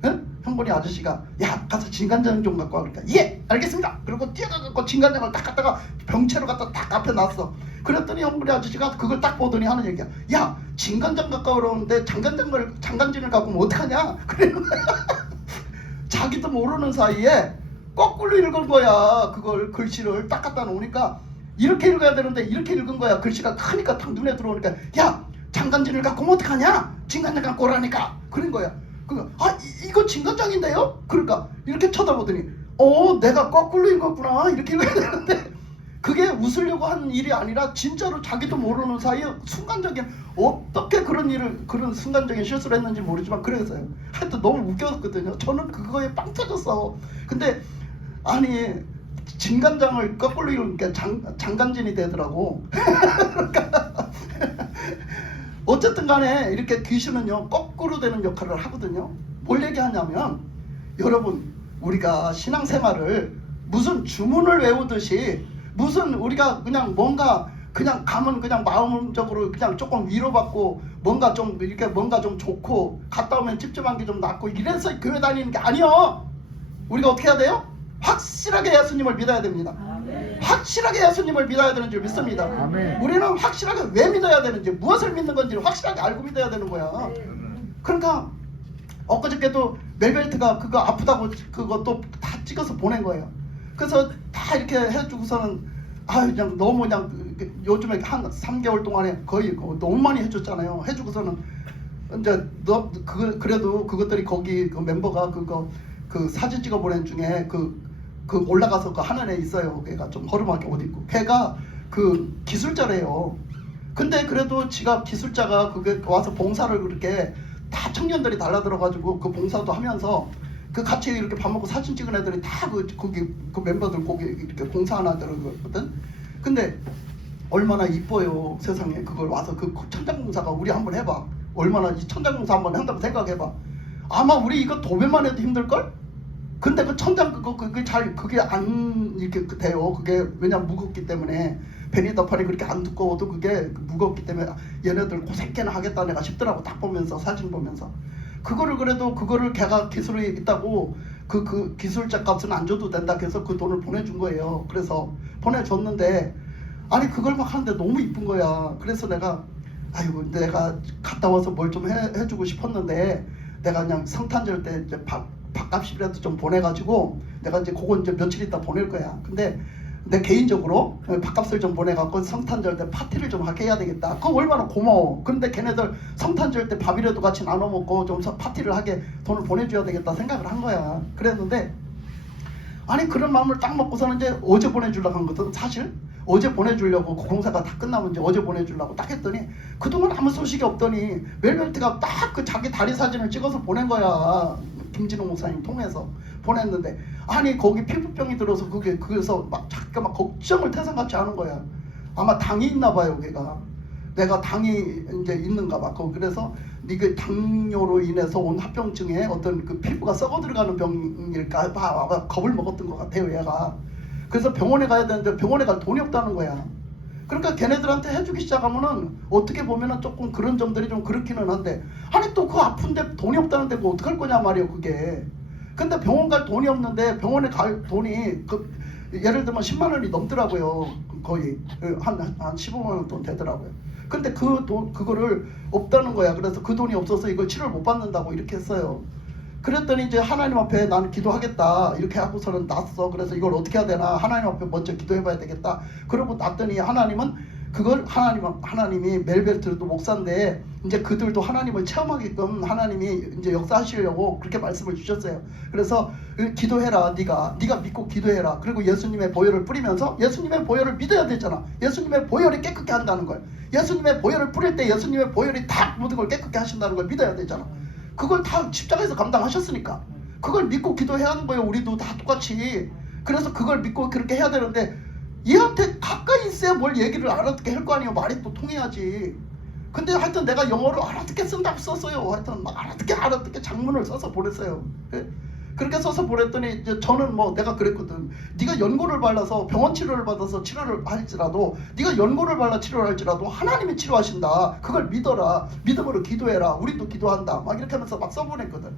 응? 형분이 아저씨가 야 가서 진간장 좀 갖고 와 그러니까 예! 알겠습니다. 그리고 뛰어가갖고 진간장을 딱 갖다가 병채로 갖다 딱 앞에 놨어. 그랬더니 형분이 아저씨가 그걸 딱 보더니 하는 얘기야. 야 진간장 갖고 오라는데 장간진을 갖고 오면 어떡하냐? 그래는 거야. 자기도 모르는 사이에 거꾸로 읽은 거야. 그걸 글씨를 딱 갖다 놓으니까 이렇게 읽어야 되는데 이렇게 읽은 거야. 글씨가 크니까 딱 눈에 들어오니까 야 장간진을 갖고 오면 어떡하냐? 진간장 갖고 오라니까. 그런 거야. 그러니까 이거 진간장인데요? 그러니까 이렇게 쳐다보더니 내가 거꾸로 읽었구나. 이렇게 읽어야 되는데 그게 웃으려고 한 일이 아니라 진짜로 자기도 모르는 사이에 순간적인 어떻게 그런 순간적인 실수를 했는지 모르지만 그랬어요. 하여튼 너무 웃겼거든요. 저는 그거에 빵 터졌어. 근데 아니 진간장을 거꾸로 읽으니까 장간진이 되더라고. 그러니까 어쨌든 간에 이렇게 귀신은요 거꾸로 되는 역할을 하거든요. 뭘 얘기하냐면 여러분 우리가 신앙생활을 무슨 주문을 외우듯이 무슨 우리가 그냥 뭔가 그냥 가면 그냥 마음적으로 그냥 조금 위로받고 뭔가 좀 이렇게 뭔가 좀 좋고 갔다 오면 찝찝한 게 좀 낫고 이래서 교회 다니는 게 아니요. 우리가 어떻게 해야 돼요? 확실하게 예수님을 믿어야 됩니다. 아멘. 확실하게 예수님을 믿어야 되는 줄 믿습니다. 아멘. 우리는 확실하게 왜 믿어야 되는지 무엇을 믿는 건지를 확실하게 알고 믿어야 되는 거야. 그러니까 엊그저께도 멜벨트가 그거 아프다고 그것도 다 찍어서 보낸 거예요. 그래서 다 이렇게 해주고서는 그냥 너무 그냥 요즘에 한 3개월 동안에 거의 너무 많이 해줬잖아요. 해주고서는 이제 그래도 그것들이 거기 그 멤버가 그 사진 찍어 보낸 중에 그 올라가서 그 하늘에 있어요. 걔가 좀 허름하게 옷 입고 걔가 그 기술자래요. 근데 그래도 지가 기술자가 그게 와서 봉사를 그렇게 다 청년들이 달라들어가지고 그 봉사도 하면서 그 같이 이렇게 밥 먹고 사진 찍은 애들이 다 거기 그 멤버들 거기 이렇게 공사 하나 들어거든. 근데 얼마나 이뻐요 세상에. 그걸 와서 그 천장공사가 우리 한번 해봐. 얼마나 이 천장공사 한번 한다고 생각해봐. 아마 우리 이거 도배만 해도 힘들걸? 근데 그 천장 그게 안 이렇게 돼요. 그게 왜냐면 무겁기 때문에. 베니더판이 그렇게 안 두꺼워도 그게 무겁기 때문에 얘네들 고생깨나 하겠다 내가 싶더라고. 딱 보면서 사진 보면서. 그거를 그래도 그거를 걔가 기술이 있다고 그 기술자 값은 안 줘도 된다 그래서 그 돈을 보내준 거예요. 그래서 보내줬는데 아니 그걸 막 하는데 너무 이쁜 거야. 그래서 내가 아이고 내가 갔다 와서 뭘 좀 해주고 싶었는데 내가 그냥 성탄절 때 이제 밥값이라도 좀 보내가지고 내가 이제 그거 이제 며칠 있다 보낼 거야. 근데 내 개인적으로 밥값을 좀 보내갖고 성탄절 때 파티를 좀 하게 해야 되겠다. 그거 얼마나 고마워. 그런데 걔네들 성탄절 때 밥이라도 같이 나눠 먹고 좀 파티를 하게 돈을 보내줘야 되겠다 생각을 한 거야. 그랬는데 아니 그런 마음을 딱 먹고서는 이제 어제 보내주려고 한 거거든. 사실 어제 보내주려고 공사가 다 끝나면 이제 어제 보내주려고 딱 했더니 그동안 아무 소식이 없더니 멜벨트가 딱 그 자기 다리 사진을 찍어서 보낸 거야. 김진호 목사님 통해서 보냈는데 아니 거기 피부병이 들어서 그래서 막 잠깐 막 걱정을 태산같이 하는 거야. 아마 당이 있나 봐요. 내가 당이 이제 있는가 봐. 그래서 이게 당뇨로 인해서 온 합병증에 어떤 그 피부가 썩어 들어가는 병일까 봐 겁을 먹었던 것 같아요 얘가. 그래서 병원에 가야 되는데 병원에 갈 돈이 없다는 거야. 그러니까 걔네들한테 해주기 시작하면은 어떻게 보면은 조금 그런 점들이 좀 그렇기는 한데 아니 또 그 아픈데 돈이 없다는데 뭐 어떡할 거냐 말이에요 그게. 근데 병원 갈 돈이 없는데 병원에 갈 돈이 예를 들면 10만 원이 넘더라고요. 거의 한 15만 원 돈 되더라고요. 근데 그거를 없다는 거야. 그래서 그 돈이 없어서 이걸 치료를 못 받는다고 이렇게 했어요. 그랬더니 이제 하나님 앞에 나는 기도하겠다 이렇게 하고서는 났어. 그래서 이걸 어떻게 해야 되나 하나님 앞에 먼저 기도해봐야 되겠다. 그러고 났더니 하나님은 그걸 하나님이 멜벨트도 목사인데 이제 그들도 하나님을 체험하게끔 하나님이 이제 역사하시려고 그렇게 말씀을 주셨어요. 그래서 기도해라. 네가 믿고 기도해라. 그리고 예수님의 보혈을 뿌리면서 예수님의 보혈을 믿어야 되잖아. 예수님의 보혈이 깨끗게 한다는 거예요. 예수님의 보혈을 뿌릴 때 예수님의 보혈이 다 모든 걸 깨끗게 하신다는 걸 믿어야 되잖아. 그걸 다 십자가에서 감당하셨으니까 그걸 믿고 기도해야 하는 거예요. 우리도 다 똑같이. 그래서 그걸 믿고 그렇게 해야 되는데 얘한테 가까이 있어야 뭘 얘기를 알아듣게 할 거 아니에요. 말이 또 통해야지. 근데 하여튼 내가 영어를 알아듣게 쓴다고 썼어요. 하여튼 막 알아듣게 장문을 써서 보냈어요. 그렇게 써서 보냈더니 이제 저는 뭐 내가 그랬거든. 네가 연고를 발라서 병원 치료를 받아서 치료를 할지라도 네가 연고를 발라 치료를 할지라도 하나님이 치료하신다. 그걸 믿어라. 믿음으로 기도해라. 우리도 기도한다. 막 이렇게 하면서 막 써보냈거든.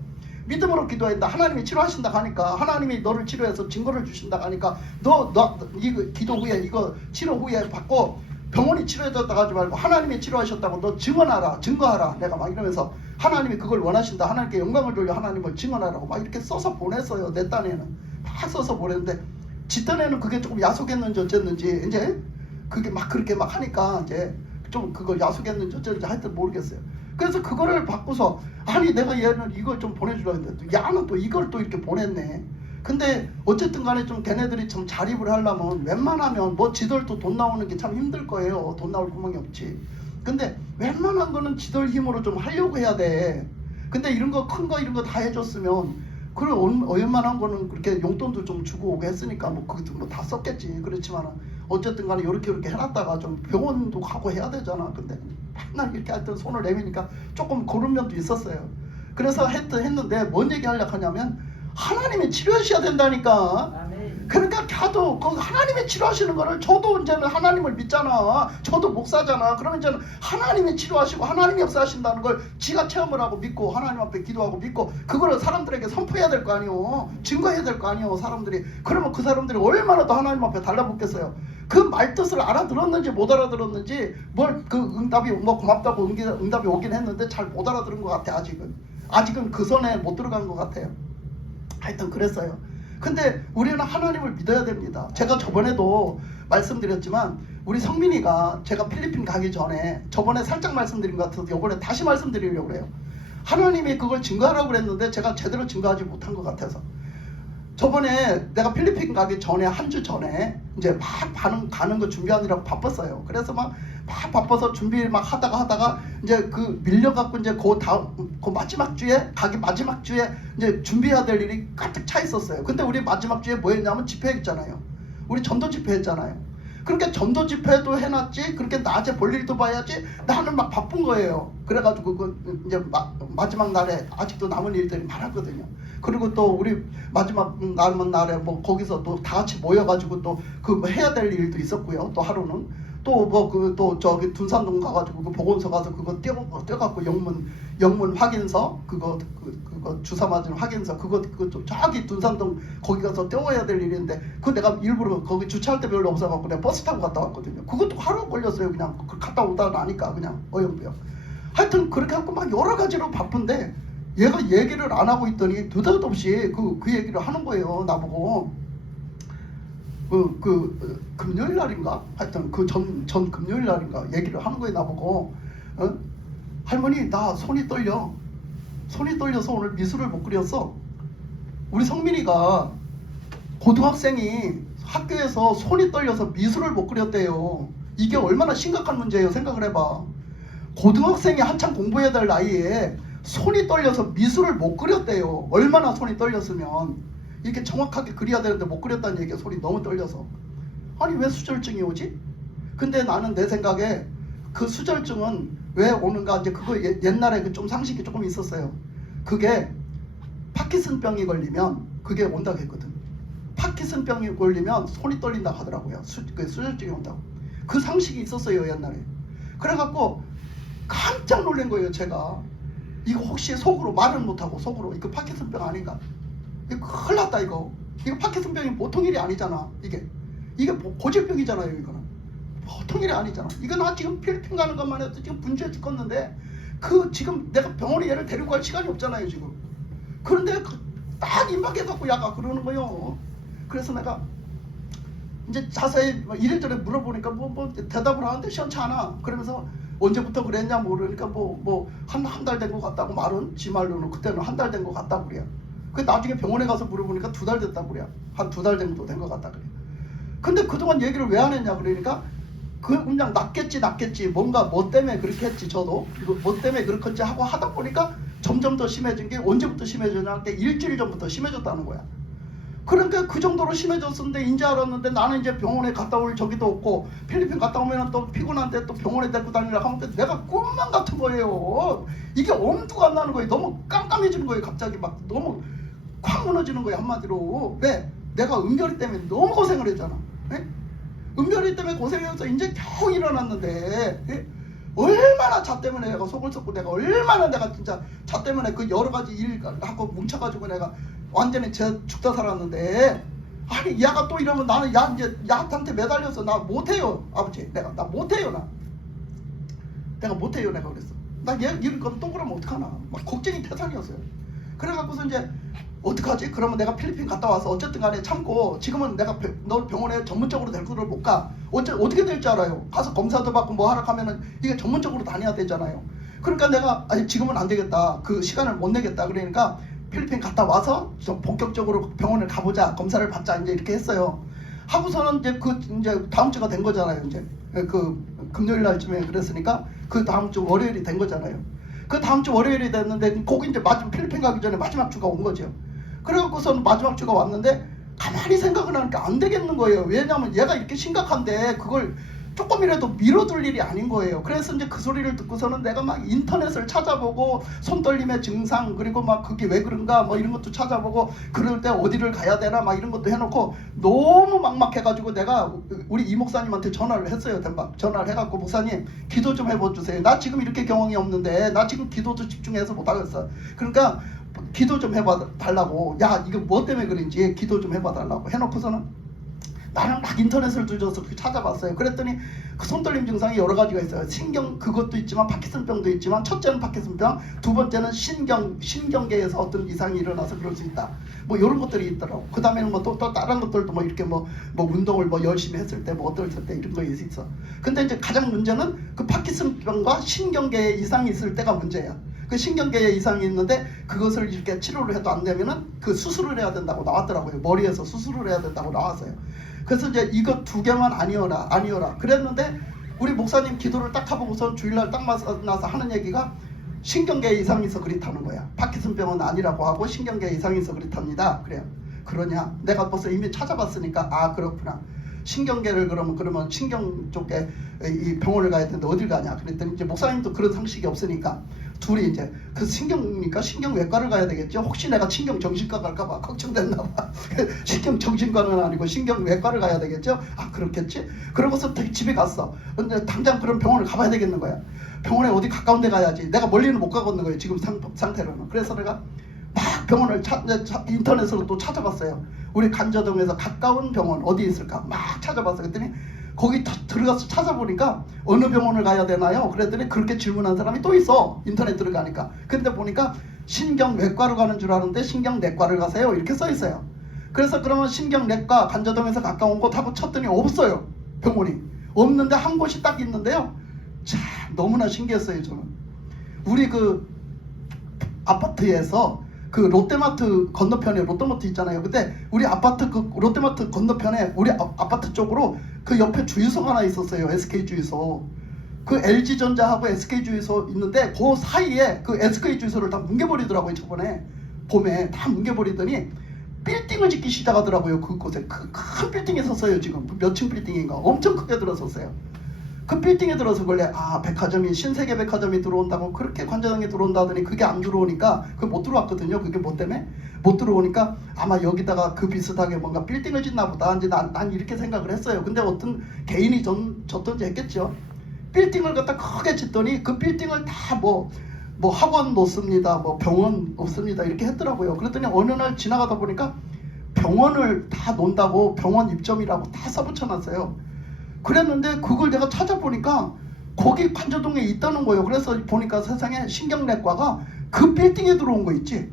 믿음으로 기도한다. 하나님이 치료하신다 하니까 하나님이 너를 치료해서 증거를 주신다 하니까 너 이거 기도 후에 이거 치료 후에 받고 병원이 치료해줬다 하지 말고 하나님이 치료하셨다고 너 증거하라. 내가 막 이러면서 하나님이 그걸 원하신다. 하나님께 영광을 돌려 하나님을 증언하라고 막 이렇게 써서 보냈어요. 내 딴에는 막 써서 보냈는데 지 딴에는 그게 조금 야속했는지 어쨌는지 이제 그게 막 그렇게 막 하니까 이제 좀 그걸 야속했는지 어쨌는지 하여튼 모르겠어요. 그래서 그거를 받고서 아니 내가 얘는 이걸 좀 보내주려고 했는데 야는 또 이걸 또 이렇게 보냈네. 근데 어쨌든 간에 좀 걔네들이 좀 자립을 하려면 웬만하면 뭐 지들도 돈 나오는 게 참 힘들 거예요. 돈 나올 구멍이 없지. 근데 웬만한 거는 지들 힘으로 좀 하려고 해야 돼. 근데 이런 거 큰 거 이런 거 다 해줬으면 그런 웬만한 거는 그렇게 용돈도 좀 주고 오고 했으니까 뭐 그것도 뭐 다 썼겠지. 그렇지만 어쨌든 간에 이렇게 해놨다가 좀 병원도 가고 해야 되잖아. 근데 맨날 이렇게 하여튼 손을 내미니까 조금 그런 면도 있었어요. 그래서 했는데 뭔 얘기 하려고 하냐면 하나님이 치료하셔야 된다니까. 그러니까 걔도 그 하나님이 치료하시는 거를 저도 이제는 하나님을 믿잖아. 저도 목사잖아. 그러면 이제는 하나님이 치료하시고 하나님이 역사하신다는 걸 지가 체험을 하고 믿고 하나님 앞에 기도하고 믿고 그거를 사람들에게 선포해야 될 거 아니오. 증거해야 될 거 아니오. 사람들이. 그러면 그 사람들이 얼마나 더 하나님 앞에 달라붙겠어요. 그 말뜻을 알아들었는지 못 알아들었는지 뭘 그 응답이 뭐 고맙다고 응답이 오긴 했는데 잘 못 알아들은 것 같아. 아직은 그 선에 못 들어간 것 같아요. 하여튼 그랬어요. 근데 우리는 하나님을 믿어야 됩니다. 제가 저번에도 말씀드렸지만 우리 성민이가 제가 필리핀 가기 전에 저번에 살짝 말씀드린 것 같아서 이번에 다시 말씀드리려고 그래요. 하나님이 그걸 증거하라고 그랬는데 제가 제대로 증거하지 못한 것 같아서 저번에 내가 필리핀 가기 전에 한 주 전에 이제 막 가는 거 준비하느라고 바빴어요. 그래서 막 막 바빠서 준비 막 하다가 이제 그 밀려갖고 이제 그 마지막 주에 가기 마지막 주에 이제 준비해야 될 일이 가득 차 있었어요. 근데 우리 마지막 주에 뭐 했냐면 집회했잖아요. 우리 전도 집회했잖아요. 그러니까 전도 집회도 해놨지, 그렇게 낮에 볼 일도 봐야지, 나는 막 바쁜 거예요. 그래가지고 그 이제 마지막 날에 아직도 남은 일들이 많았거든요. 그리고 또 우리 마지막 남은 날에 뭐 거기서 또 다 같이 모여가지고 또 그 해야 될 일도 있었고요. 또 하루는 또 뭐 그 또 저기 둔산동 가가지고 그 보건소 가서 그거 떼갖고 영문 확인서 그거 주사 맞은 확인서 그거 좀 저기 둔산동 거기 가서 떼어야 될 일인데 그 내가 일부러 거기 주차할 때 별로 없어갖고 내가 버스 타고 갔다 왔거든요. 그것도 하루 걸렸어요. 그냥 갔다 오다 나니까 그냥 어영부영. 하여튼 그렇게 하고 막 여러 가지로 바쁜데 얘가 얘기를 안 하고 있더니 느닷없이 그 얘기를 하는 거예요. 나보고 금요일 날인가? 하여튼 그 전 금요일 날인가 얘기를 하는 거예요. 나보고 할머니 나 손이 떨려서 오늘 미술을 못 그렸어. 우리 성민이가 고등학생이 학교에서 손이 떨려서 미술을 못 그렸대요. 이게 얼마나 심각한 문제예요. 생각을 해봐. 고등학생이 한창 공부해야 될 나이에 손이 떨려서 미술을 못 그렸대요. 얼마나 손이 떨렸으면 이렇게 정확하게 그려야 되는데 못 그렸다는 얘기야. 손이 너무 떨려서. 아니 왜 수절증이 오지? 근데 나는 내 생각에 그 수절증은 왜 오는가, 이제 그거 옛날에 그 좀 상식이 조금 있었어요. 그게 파킨슨병이 걸리면 그게 온다고 했거든. 파킨슨병이 걸리면 손이 떨린다 하더라고요. 수절증이 온다고. 그 상식이 있었어요 옛날에. 그래갖고 깜짝 놀란 거예요 제가. 이거 혹시 속으로 말은 못하고 속으로 이거 파킨슨병 아닌가? 이거 큰일 났다 이거. 이거 파킨슨병이 보통 일이 아니잖아. 이게 고질병이잖아요. 이거는 보통 일이 아니잖아. 이거 나 지금 필리핀 가는 것만 해도 지금 분주해 죽겠는데 그 지금 내가 병원에 얘를 데리고 갈 시간이 없잖아요 지금. 그런데 딱 임박해갖고 야가 그러는 거예요. 그래서 내가 이제 자세히 이래저래 물어보니까 뭐 대답을 하는데 시원치 않아. 그러면서 언제부터 그랬냐 모르니까 한 달 된 것 같다고 말은 지 말로는 그때는 한 달 된 것 같다고 그래요. 그 나중에 병원에 가서 물어보니까 2달 됐다고 그래요. 한 2달 정도 된 것 같다 그래요. 근데 그동안 얘기를 왜 안 했냐 그러니까 그냥 낫겠지 뭔가 뭐 때문에 그렇게 했지. 저도 뭐 때문에 그렇겠지 하고 하다 보니까 점점 더 심해진 게 언제부터 심해졌냐 할 때 일주일 전부터 심해졌다는 거야. 그러니까 그 정도로 심해졌었는데 이제 알았는데 나는 이제 병원에 갔다 올 적이도 없고 필리핀 갔다 오면 또 피곤한데 또 병원에 데리고 다니려고 하면 내가 꿈만 같은 거예요. 이게 엄두가 안 나는 거예요. 너무 깜깜해지는 거예요. 갑자기 막 너무 콱 무너지는 거예요. 한마디로. 왜? 내가 은별이 때문에 너무 고생을 했잖아. 예? 은별이 때문에 고생해서 이제 겨우 일어났는데 예? 얼마나 자 때문에 내가 속을 썩고 내가 얼마나 내가 진짜 자 때문에 그 여러 가지 일하고 뭉쳐가지고 내가 완전히 죽다 살았는데 아니 야가 또 이러면 나는 야 이제 야한테 매달려서 나 못해요 아버지. 나 못해요. 내가 못해요. 내가 그랬어. 나 얘 이런 또 그러면 어떡하나 막 걱정이 태산이었어요. 그래갖고서 이제 어떡하지? 그러면 내가 필리핀 갔다 와서 어쨌든 간에 참고 지금은 내가 너 병원에 전문적으로 데리고 못 가. 어떻게 될지 알아요. 가서 검사도 받고 뭐 하라 하면은 이게 전문적으로 다녀야 되잖아요. 그러니까 내가 아니 지금은 안 되겠다. 그 시간을 못 내겠다. 그러니까 필리핀 갔다 와서 좀 본격적으로 병원을 가보자. 검사를 받자. 이제 이렇게 했어요. 하고서는 이제 다음 주가 된 거잖아요. 이제 그 금요일 날쯤에 그랬으니까 그 다음 주 월요일이 된 거잖아요. 그 다음 주 월요일이 됐는데 거기 이제 필리핀 가기 전에 마지막 주가 온 거죠. 그래갖고서는 마지막 주가 왔는데 가만히 생각을 하니까 안 되겠는 거예요. 왜냐하면 얘가 이렇게 심각한데 그걸 조금이라도 미뤄둘 일이 아닌 거예요. 그래서 이제 그 소리를 듣고서는 내가 막 인터넷을 찾아보고 손떨림의 증상 그리고 막 그게 왜 그런가 뭐 이런 것도 찾아보고 그럴 때 어디를 가야 되나 막 이런 것도 해놓고 너무 막막해가지고 내가 우리 이 목사님한테 전화를 했어요. 전화를 해갖고 목사님 기도 좀 해봐주세요. 나 지금 이렇게 경험이 없는데 나 지금 기도도 집중해서 못하겠어. 그러니까 기도 좀 해봐 달라고. 야 이거 뭐 때문에 그런지 기도 좀 해봐 달라고 해놓고서는 나는 막 인터넷을 뒤져서 찾아봤어요. 그랬더니 그 손떨림 증상이 여러 가지가 있어요. 신경 그것도 있지만 파킨슨병도 있지만 첫째는 파킨슨병, 두 번째는 신경계에서 어떤 이상이 일어나서 그럴 수 있다. 뭐 이런 것들이 있더라고. 그 다음에는 뭐 또 다른 것들도 뭐 이렇게 뭐 운동을 뭐 열심히 했을 때 뭐 어떨 때 이런 거 있어. 근데 이제 가장 문제는 그 파킨슨병과 신경계에 이상이 있을 때가 문제야. 그 신경계에 이상이 있는데 그것을 이렇게 치료를 해도 안 되면은 그 수술을 해야 된다고 나왔더라고요. 머리에서 수술을 해야 된다고 나왔어요. 그래서 이제 이거 2개만 아니어라 그랬는데 우리 목사님 기도를 딱 하고선 주일날 딱 만나서 하는 얘기가 신경계 이상이 있어 그렇다는 거야. 파킨슨병은 아니라고 하고 신경계 이상이 있어 그렇답니다. 그래요. 그러냐? 내가 벌써 이미 찾아봤으니까 아 그렇구나. 신경계를 그러면 신경 쪽에 이 병원을 가야 되는데 어딜 가냐? 그랬더니 이제 목사님도 그런 상식이 없으니까 둘이 이제 그 신경이니까 신경외과를 가야 되겠죠. 혹시 내가 신경정신과 갈까봐 걱정됐나봐. 신경정신과는 아니고 신경외과를 가야 되겠죠. 아 그렇겠지. 그러고서 집에 갔어. 근데 당장 그런 병원을 가봐야 되겠는 거야. 병원에 어디 가까운 데 가야지. 내가 멀리는 못 가겠는 거예요. 지금 상태로는. 그래서 내가 막 병원을 인터넷으로 또 찾아봤어요. 우리 간저동에서 가까운 병원 어디 있을까 막 찾아봤어요. 그랬더니 거기 들어가서 찾아보니까 어느 병원을 가야 되나요? 그랬더니 그렇게 질문한 사람이 또 있어. 인터넷 들어가니까. 근데 보니까 신경외과로 가는 줄 아는데 신경내과를 가세요 이렇게 써 있어요. 그래서 그러면 신경내과 간저동에서 가까운 곳 하고 쳤더니 없어요. 병원이 없는데 한 곳이 딱 있는데요. 참 너무나 신기했어요. 저는 우리 그 아파트에서 그 롯데마트 건너편에 롯데마트 있잖아요. 근데 우리 아파트 그 롯데마트 건너편에 우리 아파트 쪽으로 그 옆에 주유소가 하나 있었어요. SK 주유소. 그 LG전자하고 SK 주유소 있는데 그 사이에 그 SK 주유소를 다 뭉개버리더라고요. 저번에 봄에 다 뭉개버리더니 빌딩을 짓기 시작하더라고요. 그곳에 큰 빌딩에 섰어요. 지금 몇 층 빌딩인가 엄청 크게 들어섰어요. 그 빌딩에 들어서 원래 백화점이 신세계 백화점이 들어온다고 그렇게 관저동에 들어온다더니 그게 안 들어오니까 그게 못 들어왔거든요. 그게 뭐 때문에? 못 들어오니까 아마 여기다가 그 비슷하게 뭔가 빌딩을 짓나 보다. 이제 난 이렇게 생각을 했어요. 근데 어떤 개인이 졌던지 했겠죠. 빌딩을 갖다 크게 짓더니 그 빌딩을 다 뭐 학원 놓습니다. 뭐 병원 없습니다. 이렇게 했더라고요. 그랬더니 어느 날 지나가다 보니까 병원을 다 논다고 병원 입점이라고 다 써붙여놨어요. 그랬는데 그걸 내가 찾아보니까 거기 관저동에 있다는 거예요. 그래서 보니까 세상에 신경내과가 그 빌딩에 들어온 거 있지.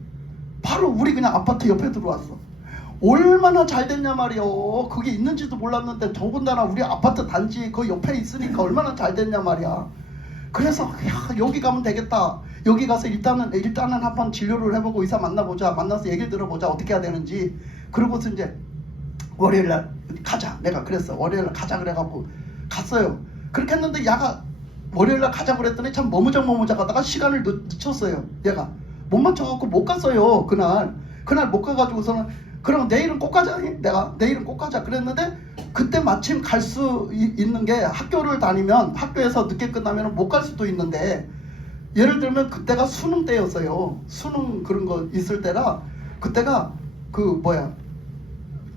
바로 우리 그냥 아파트 옆에 들어왔어. 얼마나 잘 됐냐 말이야. 그게 있는지도 몰랐는데 더군다나 우리 아파트 단지 그 옆에 있으니까 얼마나 잘 됐냐 말이야. 그래서 야, 여기 가면 되겠다. 여기 가서 일단은 한번 진료를 해보고 의사 만나보자. 만나서 얘기를 들어보자. 어떻게 해야 되는지. 그러고서 이제 월요일날 가자. 내가 그랬어. 월요일날 가자 그래갖고 갔어요. 그렇게 했는데 야가 월요일날 가자 그랬더니 참 머무작 하다가 시간을 늦췄어요. 얘가 못 맞춰갖고 못 갔어요. 그날 못 가가지고서는 그럼 내일은 꼭 가자. 내가 내일은 꼭 가자 그랬는데 그때 마침 갈 수 있는 게 학교를 다니면 학교에서 늦게 끝나면 못 갈 수도 있는데 예를 들면 그때가 수능 때였어요. 수능 그런 거 있을 때라 그때가 그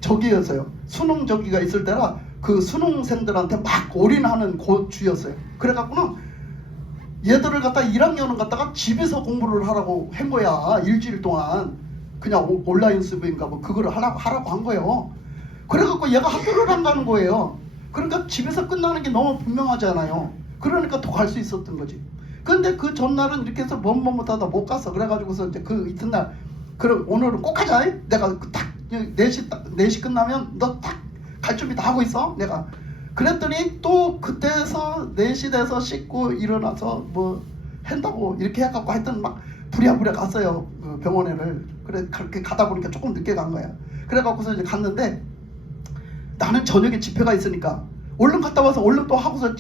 저기였어요. 수능 저기가 있을 때라 그 수능생들한테 막 올인하는 주였어요. 그래갖고는 얘들을 갖다 1학년은 갖다가 집에서 공부를 하라고 한 거야. 일주일 동안 그냥 온라인 수업인가 뭐 그거를 하라고 한 거예요. 그래갖고 얘가 학교를 안 가는 거예요. 그러니까 집에서 끝나는 게 너무 분명하잖아요. 그러니까 더 갈 수 있었던 거지. 근데 그 전날은 이렇게 해서 못하다 못 갔어. 그래가지고서 이제 그 이튿날 그럼 오늘은 꼭 가자. 내가 딱 4시 끝나면 너 딱 갈 준비 다 하고 있어. 내가 그랬더니 또 그때서 4시 돼서 씻고 일어나서 뭐 한다고 이렇게 해갖고 하여튼 막 부랴부랴 갔어요. 그 병원에를. 그래 그렇게 가다 보니까 조금 늦게 간 거야. 그래갖고서 이제 갔는데 나는 저녁에 집회가 있으니까 얼른 갔다 와서 얼른 또 하고서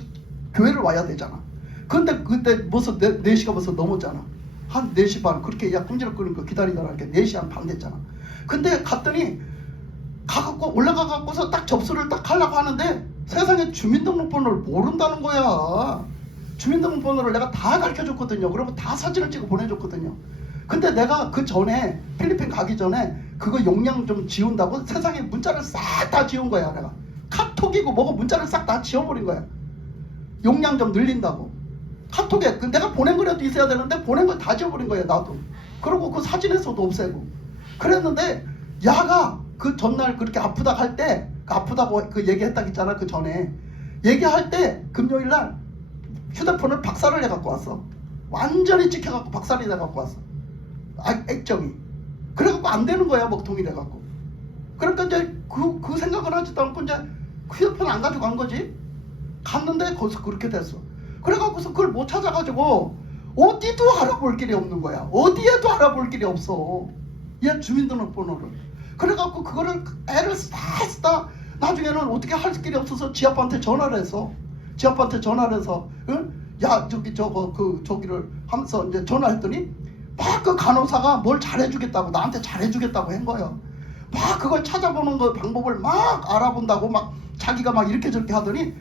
교회를 와야 되잖아. 근데 그때 벌써 4시가 벌써 넘었잖아. 한 4시 반 그렇게 야 꿈지럭거리는 거 기다리다가 이렇게 4시 한 반 됐잖아. 근데 갔더니 가갖고 올라가갖고서 딱 접수를 딱 하려고 하는데 세상에 주민등록번호를 모른다는 거야. 주민등록번호를 내가 다 가르쳐줬거든요. 그러면 다 사진을 찍어 보내줬거든요. 근데 내가 그 전에 필리핀 가기 전에 그거 용량 좀 지운다고 세상에 문자를 싹 다 지운 거야. 내가 카톡이고 뭐고 문자를 싹 다 지워버린 거야. 용량 좀 늘린다고. 카톡에 내가 보낸 거라도 있어야 되는데 보낸 걸 다 지워버린 거야. 나도. 그리고 그 사진에서도 없애고 그랬는데 야가 그 전날 그렇게 아프다고 할 때 아프다고 그 얘기했다고 했잖아. 그 전에 얘기할 때 금요일날 휴대폰을 박살을 내갖고 왔어. 완전히 찍혀갖고 박살이 내갖고 왔어. 액정이. 그래갖고 안 되는 거야. 먹통이 돼갖고. 그러니까 이제 그 생각을 하지도 않고 이제 휴대폰 안 가지고 간 거지. 갔는데 거기서 그렇게 됐어. 그래갖고서 그걸 못 찾아가지고 어디도 알아볼 길이 없는 거야. 어디에도 알아볼 길이 없어. 얘 주민등록번호를. 그래갖고 그거를 애를 쓰다 나중에는 어떻게 할 길이 없어서 지 아빠한테 전화를 했어. 지 아빠한테 전화를 해서 응? 야 저기 저거 그 저기를 하면서 이제 전화했더니 막 그 간호사가 뭘 잘해주겠다고 나한테 잘해주겠다고 한 거예요. 막 그걸 찾아보는 그 방법을 막 알아본다고 막 자기가 막 이렇게 저렇게 하더니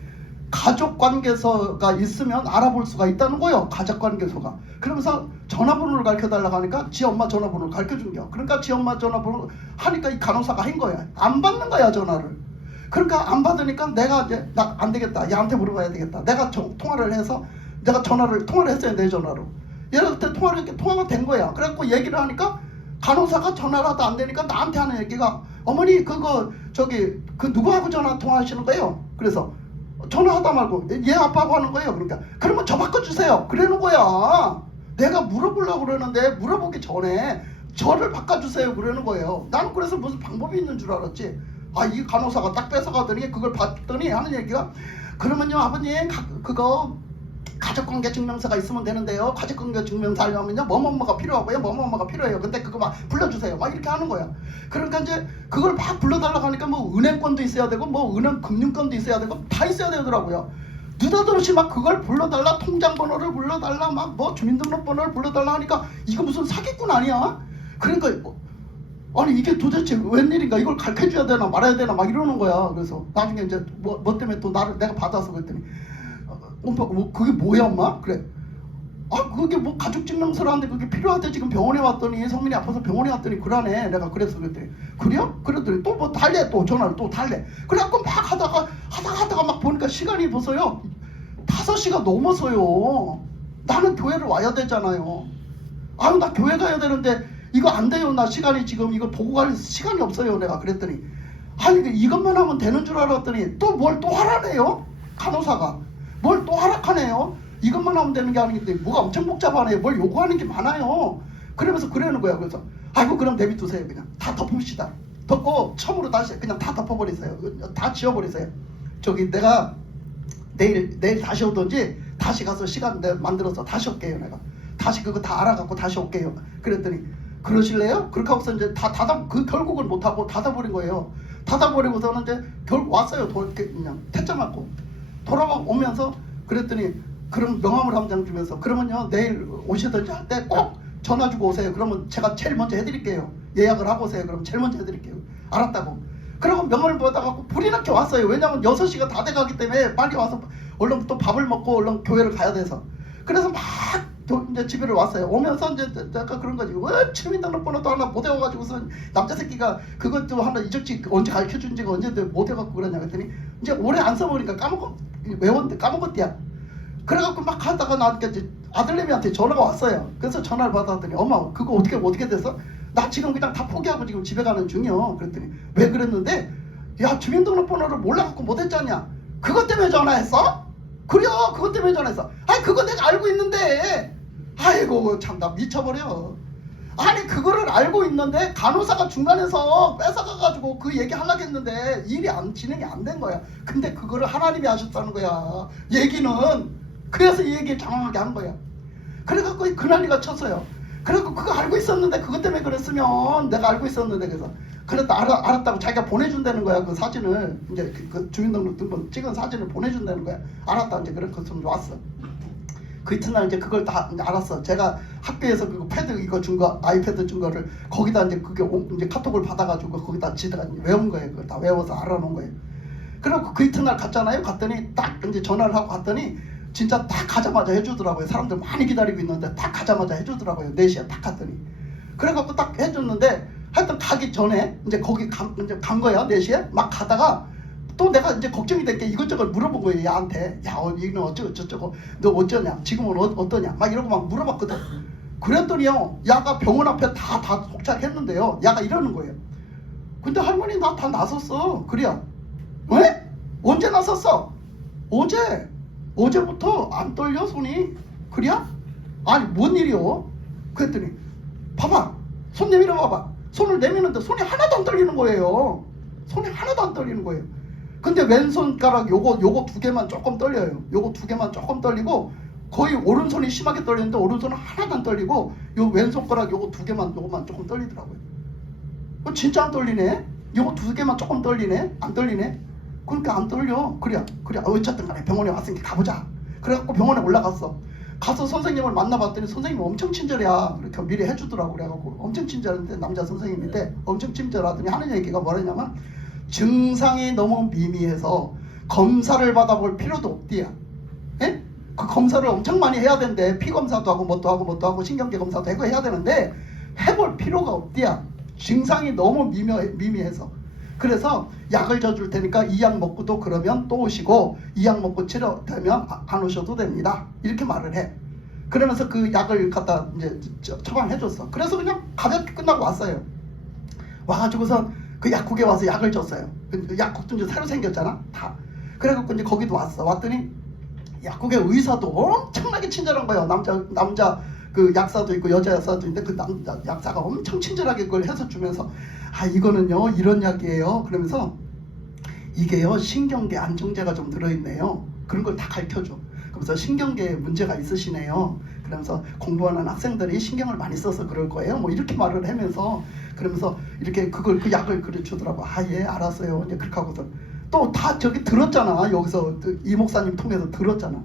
가족관계서가 있으면 알아볼 수가 있다는 거예요. 가족관계서가. 그러면서 전화번호를 가르쳐달라고 하니까 지 엄마 전화번호를 가르쳐준 거야. 그러니까 지 엄마 전화번호 하니까 이 간호사가 한 거야. 안 받는 거야 전화를. 그러니까 안 받으니까 내가 이제 나 안 되겠다. 얘한테 물어봐야 되겠다. 내가 통화를 해서 내가 통화를 했어요. 내 전화로. 얘가 그때 통화가 된 거야. 그래갖고 얘기를 하니까 간호사가 전화를 하도 안 되니까 나한테 하는 얘기가 어머니 그거 저기 그 누구하고 전화 통화하시는 거예요? 그래서 전화하다 말고 얘 아빠하고 하는 거예요. 그러니까 그러면 저 바꿔주세요. 그러는 거야. 내가 물어보려고 그러는데 물어보기 전에 저를 바꿔주세요. 그러는 거예요. 나는 그래서 무슨 방법이 있는 줄 알았지. 아, 이 간호사가 딱 뺏어가더니 그걸 봤더니 하는 얘기가 그러면요 아버님 그거 가족관계 증명서가 있으면 되는데요. 가족관계 증명서 하려면요 뭐뭐뭐가 필요하고요. 뭐뭐뭐가 필요해요. 근데 그거 막 불러주세요. 막 이렇게 하는 거야. 그러니까 이제 그걸 막 불러달라고 하니까 뭐 은행권도 있어야 되고 뭐 은행 금융권도 있어야 되고 다 있어야 되더라고요. 느닷없이 막 그걸 불러달라, 통장번호를 불러달라, 막 뭐 주민등록번호를 불러달라 하니까 이거 무슨 사기꾼 아니야? 그러니까 아니 이게 도대체 웬일인가, 이걸 가르쳐줘야 되나 말아야 되나 막 이러는 거야. 그래서 나중에 이제 뭐 때문에 또 나를 내가 받아서 그랬더니 엄마 그게 뭐야 엄마? 그래. 아 그게 뭐 가족증명서라는데 그게 필요하대. 지금 병원에 왔더니 성민이 아파서 병원에 왔더니 그러네. 내가 그랬어. 그랬더니 그래요? 그랬더니 또 뭐 달래. 또 전화를 또 달래. 그래갖고 막 하다가 막 보니까 시간이 벌써요 5시가 넘었어요. 나는 교회를 와야 되잖아요. 아유 나 교회 가야 되는데 이거 안 돼요. 나 시간이 지금 이거 보고 갈 시간이 없어요. 내가 그랬더니 아니 이것만 하면 되는 줄 알았더니 또 뭘 또 하라네요. 간호사가 뭘 또 하락하네요. 이것만 하면 되는 게 아닌데 뭐가 엄청 복잡하네요. 뭘 요구하는 게 많아요. 그러면서 그러는 거야. 그래서 아이고 그럼 내비두세요. 그냥 다 덮읍시다. 덮고 처음으로 다시 그냥 다 덮어버리세요. 다 지워버리세요. 저기 내가 내일 다시 오든지 다시 가서 시간 내가 만들어서 다시 올게요. 내가 다시 그거 다 알아갖고 다시 올게요. 그랬더니 그러실래요? 그렇게 하고서 이제 다 결국은 못하고 닫아버린 거예요. 닫아버리고서는 이제 결국 왔어요. 그냥 퇴짜 맞고 돌아오면서 그랬더니 그럼 명함을 한 장 주면서 그러면요 내일 오시든지 할 때 꼭 전화 주고 오세요. 그러면 제가 제일 먼저 해드릴게요. 예약을 하고 오세요. 그럼 제일 먼저 해드릴게요. 알았다고. 그리고 명함을 받아갖고 불이 나게 왔어요. 왜냐면 6시가 다 돼가기 때문에 빨리 와서 얼른 또 밥을 먹고 얼른 교회를 가야 돼서. 그래서 막 이제 집에를 왔어요. 오면서 이제 약간 그런 거지. 왜 주민등록번호도 하나 못 외워가지고서 남자 새끼가 그것도 하나 이적지 언제 가르쳐준 지가 언제 못 외워갖고 그러냐 그랬더니 이제 오래 안 써보니까 외웠는데 까먹었대야. 그래갖고 막 하다가 나한테 이제 아들내미한테 전화가 왔어요. 그래서 전화를 받았더니 엄마 그거 어떻게 됐어? 나 지금 그냥 다 포기하고 지금 집에 가는 중이요. 그랬더니 왜 그랬는데 야 주민등록번호를 몰라갖고 못했잖냐. 그것 때문에 전화했어? 그래요 그것 때문에 전화했어. 아니 그거 내가 알고 있는데 아이고 참 나 미쳐버려. 아니 그거를 알고 있는데 간호사가 중간에서 뺏어가가지고 그 얘기 하려고 했는데 진행이 안 된 거야. 근데 그거를 하나님이 하셨다는 거야. 얘기는 그래서 이 얘기를 장황하게 한 거야. 그래갖고 그 난리가 쳤어요. 그래갖고 그거 알고 있었는데 그것 때문에 그랬으면 내가 알고 있었는데 그래서 알았다고 자기가 보내준다는 거야. 그 사진을 이제 그 주민등록 등본 찍은 사진을 보내준다는 거야. 알았다 이제 그런 것좀 왔어. 그 이튿날 이제 그걸 다 이제 알았어. 제가 학교에서 그 패드 이거 준 거 아이패드 준 거를 거기다 이제 그게 이제 카톡을 받아가지고 거기다 지다가 외운 거예요. 그걸 다 외워서 알아놓은 거예요. 그래갖고 그 이튿날 갔잖아요. 갔더니 딱 이제 전화를 하고 갔더니 진짜 딱 가자마자 해주더라고요. 사람들 많이 기다리고 있는데 딱 가자마자 해주더라고요. 4시에 딱 갔더니. 그래갖고 딱 해줬는데 하여튼 가기 전에 이제 거기 이제 간 거야. 4시에 막 가다가 또 내가 이제 걱정이 된 게 이것저것 물어본 거예요. 얘한테. 야 이거는 어쩌고 저쩌고 너 어쩌냐 지금은 어떠냐 막 이러고 막 물어봤거든. 그랬더니요 야가 병원 앞에 다 도착했는데요 야가 이러는 거예요. 근데 할머니 나 다 나섰어. 그래야 왜? 언제 나섰어? 어제부터 안 떨려 손이. 그래야? 아니 뭔 일이요? 그랬더니 봐봐 손 내밀어 봐봐. 손을 내미는데 손이 하나도 안 떨리는 거예요. 손이 하나도 안 떨리는 거예요. 근데 왼손가락 요거 2개만 조금 떨려요. 요거 2개만 조금 떨리고 거의 오른손이 심하게 떨리는데 오른손은 하나도 안 떨리고 요 왼손가락 요거 2개만 요거만 조금 떨리더라고요. 진짜 안 떨리네. 요거 2개만 조금 떨리네. 안 떨리네. 그러니까 안 떨려. 그래 어쨌든 간에 병원에 왔으니까 가보자. 그래갖고 병원에 올라갔어. 가서 선생님을 만나봤더니 선생님이 엄청 친절해야 이렇게 미리 해주더라고. 그래갖고 엄청 친절한데 남자 선생님인데 엄청 친절하더니 하는 얘기가 뭐냐면 증상이 너무 미미해서 검사를 받아볼 필요도 없디야. 예? 그 검사를 엄청 많이 해야 되는데 피 검사도 하고 뭣도 하고 신경계 검사도 하고 해야 되는데 해볼 필요가 없디야. 증상이 너무 미미해서. 그래서 약을 줘줄 테니까 이 약 먹고도 그러면 또 오시고 이 약 먹고 치료되면 안 오셔도 됩니다. 이렇게 말을 해. 그러면서 그 약을 갖다 이제 처방해줬어. 그래서 그냥 가볍게 끝나고 왔어요. 와가지고서 그 약국에 와서 약을 줬어요. 그 약국도 이제 새로 생겼잖아. 다. 그래갖고 이제 거기도 왔어. 왔더니 약국의 의사도 엄청나게 친절한 거예요. 남자 그 약사도 있고 여자 약사도 있는데 그 남자 약사가 엄청 친절하게 그걸 해서 주면서 이거는요 이런 약이에요. 그러면서 이게요 신경계 안정제가 좀 들어있네요. 그런 걸 다 가르쳐줘. 그래서 신경계에 문제가 있으시네요. 그러면서 공부하는 학생들이 신경을 많이 써서 그럴 거예요. 뭐 이렇게 말을 하면서 그러면서 이렇게 그 약을 그려주더라고. 예 알았어요. 이제 그렇게 하고서 또 다 저기 들었잖아. 여기서 이 목사님 통해서 들었잖아.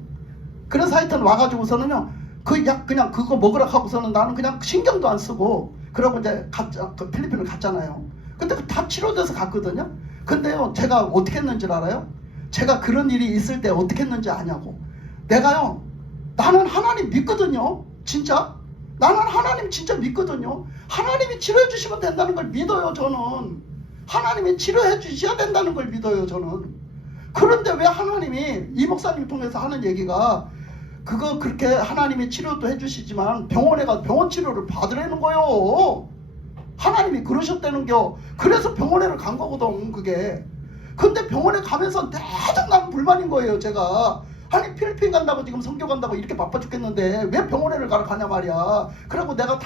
그래서 하여튼 와가지고서는요 그 약 그냥 그거 먹으라 하고서는 나는 그냥 신경도 안 쓰고 그러고 이제 그 필리핀을 갔잖아요. 근데 다 치료돼서 갔거든요. 근데요 제가 어떻게 했는지 알아요? 제가 그런 일이 있을 때 어떻게 했는지 아냐고. 내가요 나는 하나님 믿거든요. 진짜 나는 하나님 진짜 믿거든요. 하나님이 치료해 주시면 된다는 걸 믿어요. 저는 하나님이 치료해 주셔야 된다는 걸 믿어요. 저는. 그런데 왜 하나님이 이 목사님 통해서 하는 얘기가 그거 그렇게 하나님이 치료도 해주시지만 병원에 가서 병원 치료를 받으라는 거요. 하나님이 그러셨다는겨. 그래서 병원에를 간 거거든 그게. 근데 병원에 가면서 대단 난 불만인 거예요. 제가 아니 필리핀 간다고 지금 선교 간다고 이렇게 바빠 죽겠는데 왜 병원에를 가냐 말이야. 그리고 내가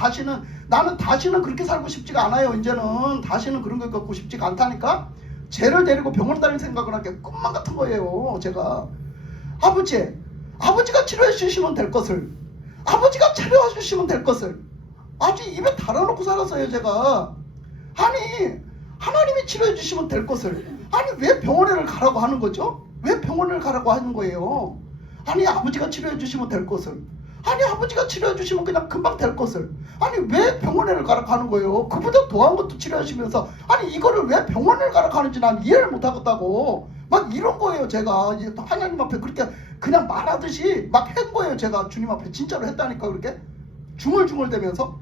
나는 다시는 그렇게 살고 싶지가 않아요. 이제는 다시는 그런 거 갖고 싶지가 않다니까. 쟤를 데리고 병원 다닐 생각을 한 게 꿈만 같은 거예요. 제가 아버지가 치료해 주시면 될 것을, 아버지가 치료해 주시면 될 것을 아주 입에 달아놓고 살았어요. 제가. 아니 하나님이 치료해 주시면 될 것을 아니 왜 병원에를 가라고 하는 거죠? 왜 병원을 가라고 하는 거예요? 아니 아버지가 치료해 주시면 될 것을, 아니 아버지가 치료해 주시면 그냥 금방 될 것을 아니 왜 병원에를 가라고 하는 거예요? 그보다 더한 것도 치료하시면서 아니 이거를 왜 병원을 가라고 하는지 난 이해를 못 하겠다고 막 이런 거예요. 제가 하나님 앞에 그렇게 그냥 말하듯이 막 한 거예요. 제가 주님 앞에 진짜로 했다니까. 그렇게 중얼중얼대면서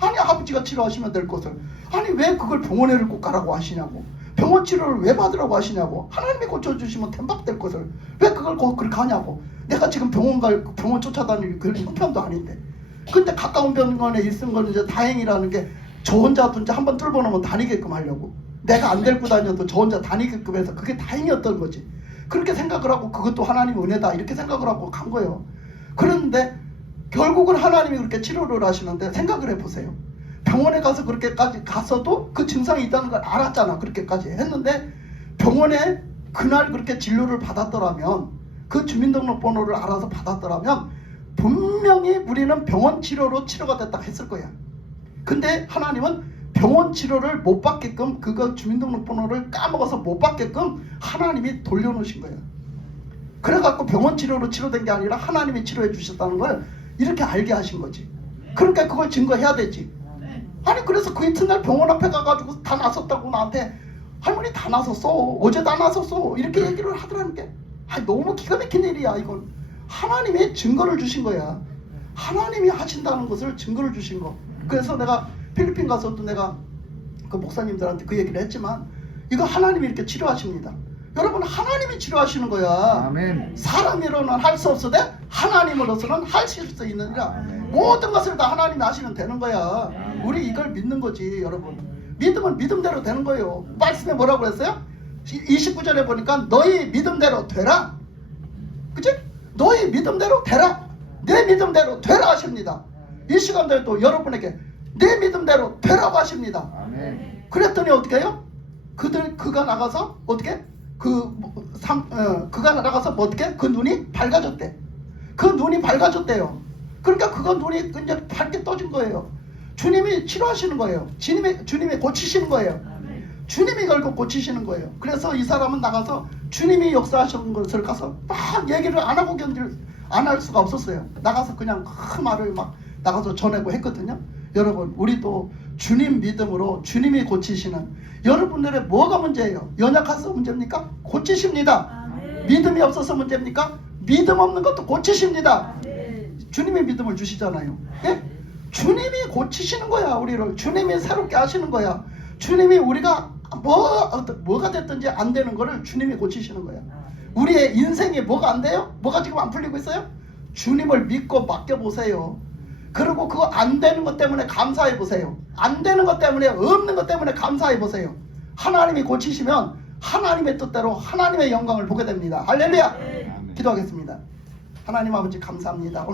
아니 아버지가 치료하시면 될 것을 아니 왜 그걸 병원에를 꼭 가라고 하시냐고, 병원 치료를 왜 받으라고 하시냐고, 하나님이 고쳐주시면 템박될 것을 왜 그걸 꼭 그렇게 하냐고. 내가 지금 병원 쫓아다니는 그런 형편도 아닌데. 근데 가까운 병원에 있은 건 이제 다행이라는 게 저 혼자도 이제 한번 뚫어놓으면 다니게끔 하려고. 내가 안 데리고 다녀도 저 혼자 다니게끔 해서 그게 다행이었던 거지. 그렇게 생각을 하고 그것도 하나님의 은혜다 이렇게 생각을 하고 간 거예요. 그런데 결국은 하나님이 그렇게 치료를 하시는데 생각을 해보세요. 병원에 가서 그렇게까지 갔어도 그 증상이 있다는 걸 알았잖아. 그렇게까지 했는데 병원에 그날 그렇게 진료를 받았더라면, 그 주민등록번호를 알아서 받았더라면 분명히 우리는 병원 치료로 치료가 됐다고 했을 거야. 근데 하나님은 병원 치료를 못 받게끔, 그거 주민등록번호를 까먹어서 못 받게끔 하나님이 돌려놓으신 거예요. 그래갖고 병원 치료로 치료된 게 아니라 하나님이 치료해 주셨다는 걸 이렇게 알게 하신 거지. 그러니까 그걸 증거해야 되지. 아니 그래서 그 이튿날 병원 앞에 가가지고 다 나섰다고 나한테, 할머니 다 나섰어, 어제 다 나섰어 이렇게 얘기를 하더라는 게 너무 기가 막힌 일이야. 이건 하나님이 증거를 주신 거야. 하나님이 하신다는 것을 증거를 주신 거. 그래서 내가 필리핀 가서도 내가 그 목사님들한테 그 얘기를 했지만 이거 하나님이 이렇게 치료하십니다. 여러분 하나님이 치료하시는 거야. 아멘. 사람으로는 할 수 없으되 하나님으로서는 하실 수 있느니라. 아멘. 모든 것을 다 하나님이 하시면 되는 거야. 우리 이걸 믿는 거지 여러분. 믿음은 믿음대로 되는 거예요. 말씀에 뭐라고 했어요? 29절에 보니까 너희 믿음대로 되라. 그치? 너희 믿음대로 되라. 내 믿음대로 되라 하십니다. 이 시간대에 또 여러분에게 내 믿음대로 되라고 하십니다. 아멘. 그랬더니 어떻게 해요? 그가 나가서 어떻게? 그가 나가서 어떻게? 그 눈이 밝아졌대. 그 눈이 밝아졌대요. 그러니까 그거 눈이 이제 밝게 떠진 거예요. 주님이 치료하시는 거예요. 주님이 고치시는 거예요. 주님이 결국 고치시는 거예요. 그래서 이 사람은 나가서 주님이 역사하신 것을 가서 막 얘기를 안 하고 안 할 수가 없었어요. 나가서 그냥 그 말을 막 나가서 전하고 했거든요. 여러분, 우리도 주님 믿음으로 주님이 고치시는, 여러분들의 뭐가 문제예요? 연약해서 문제입니까? 고치십니다. 믿음이 없어서 문제입니까? 믿음 없는 것도 고치십니다. 주님이 믿음을 주시잖아요. 예? 주님이 고치시는 거야. 우리를 주님이 새롭게 하시는 거야. 주님이 우리가 뭐가 됐든지 안 되는 거를 주님이 고치시는 거야. 우리의 인생에 뭐가 안 돼요? 뭐가 지금 안 풀리고 있어요? 주님을 믿고 맡겨보세요. 그리고 그거 안 되는 것 때문에 감사해 보세요. 안 되는 것 때문에, 없는 것 때문에 감사해 보세요. 하나님이 고치시면 하나님의 뜻대로 하나님의 영광을 보게 됩니다. 할렐루야. 기도하겠습니다. 하나님 아버지 감사합니다.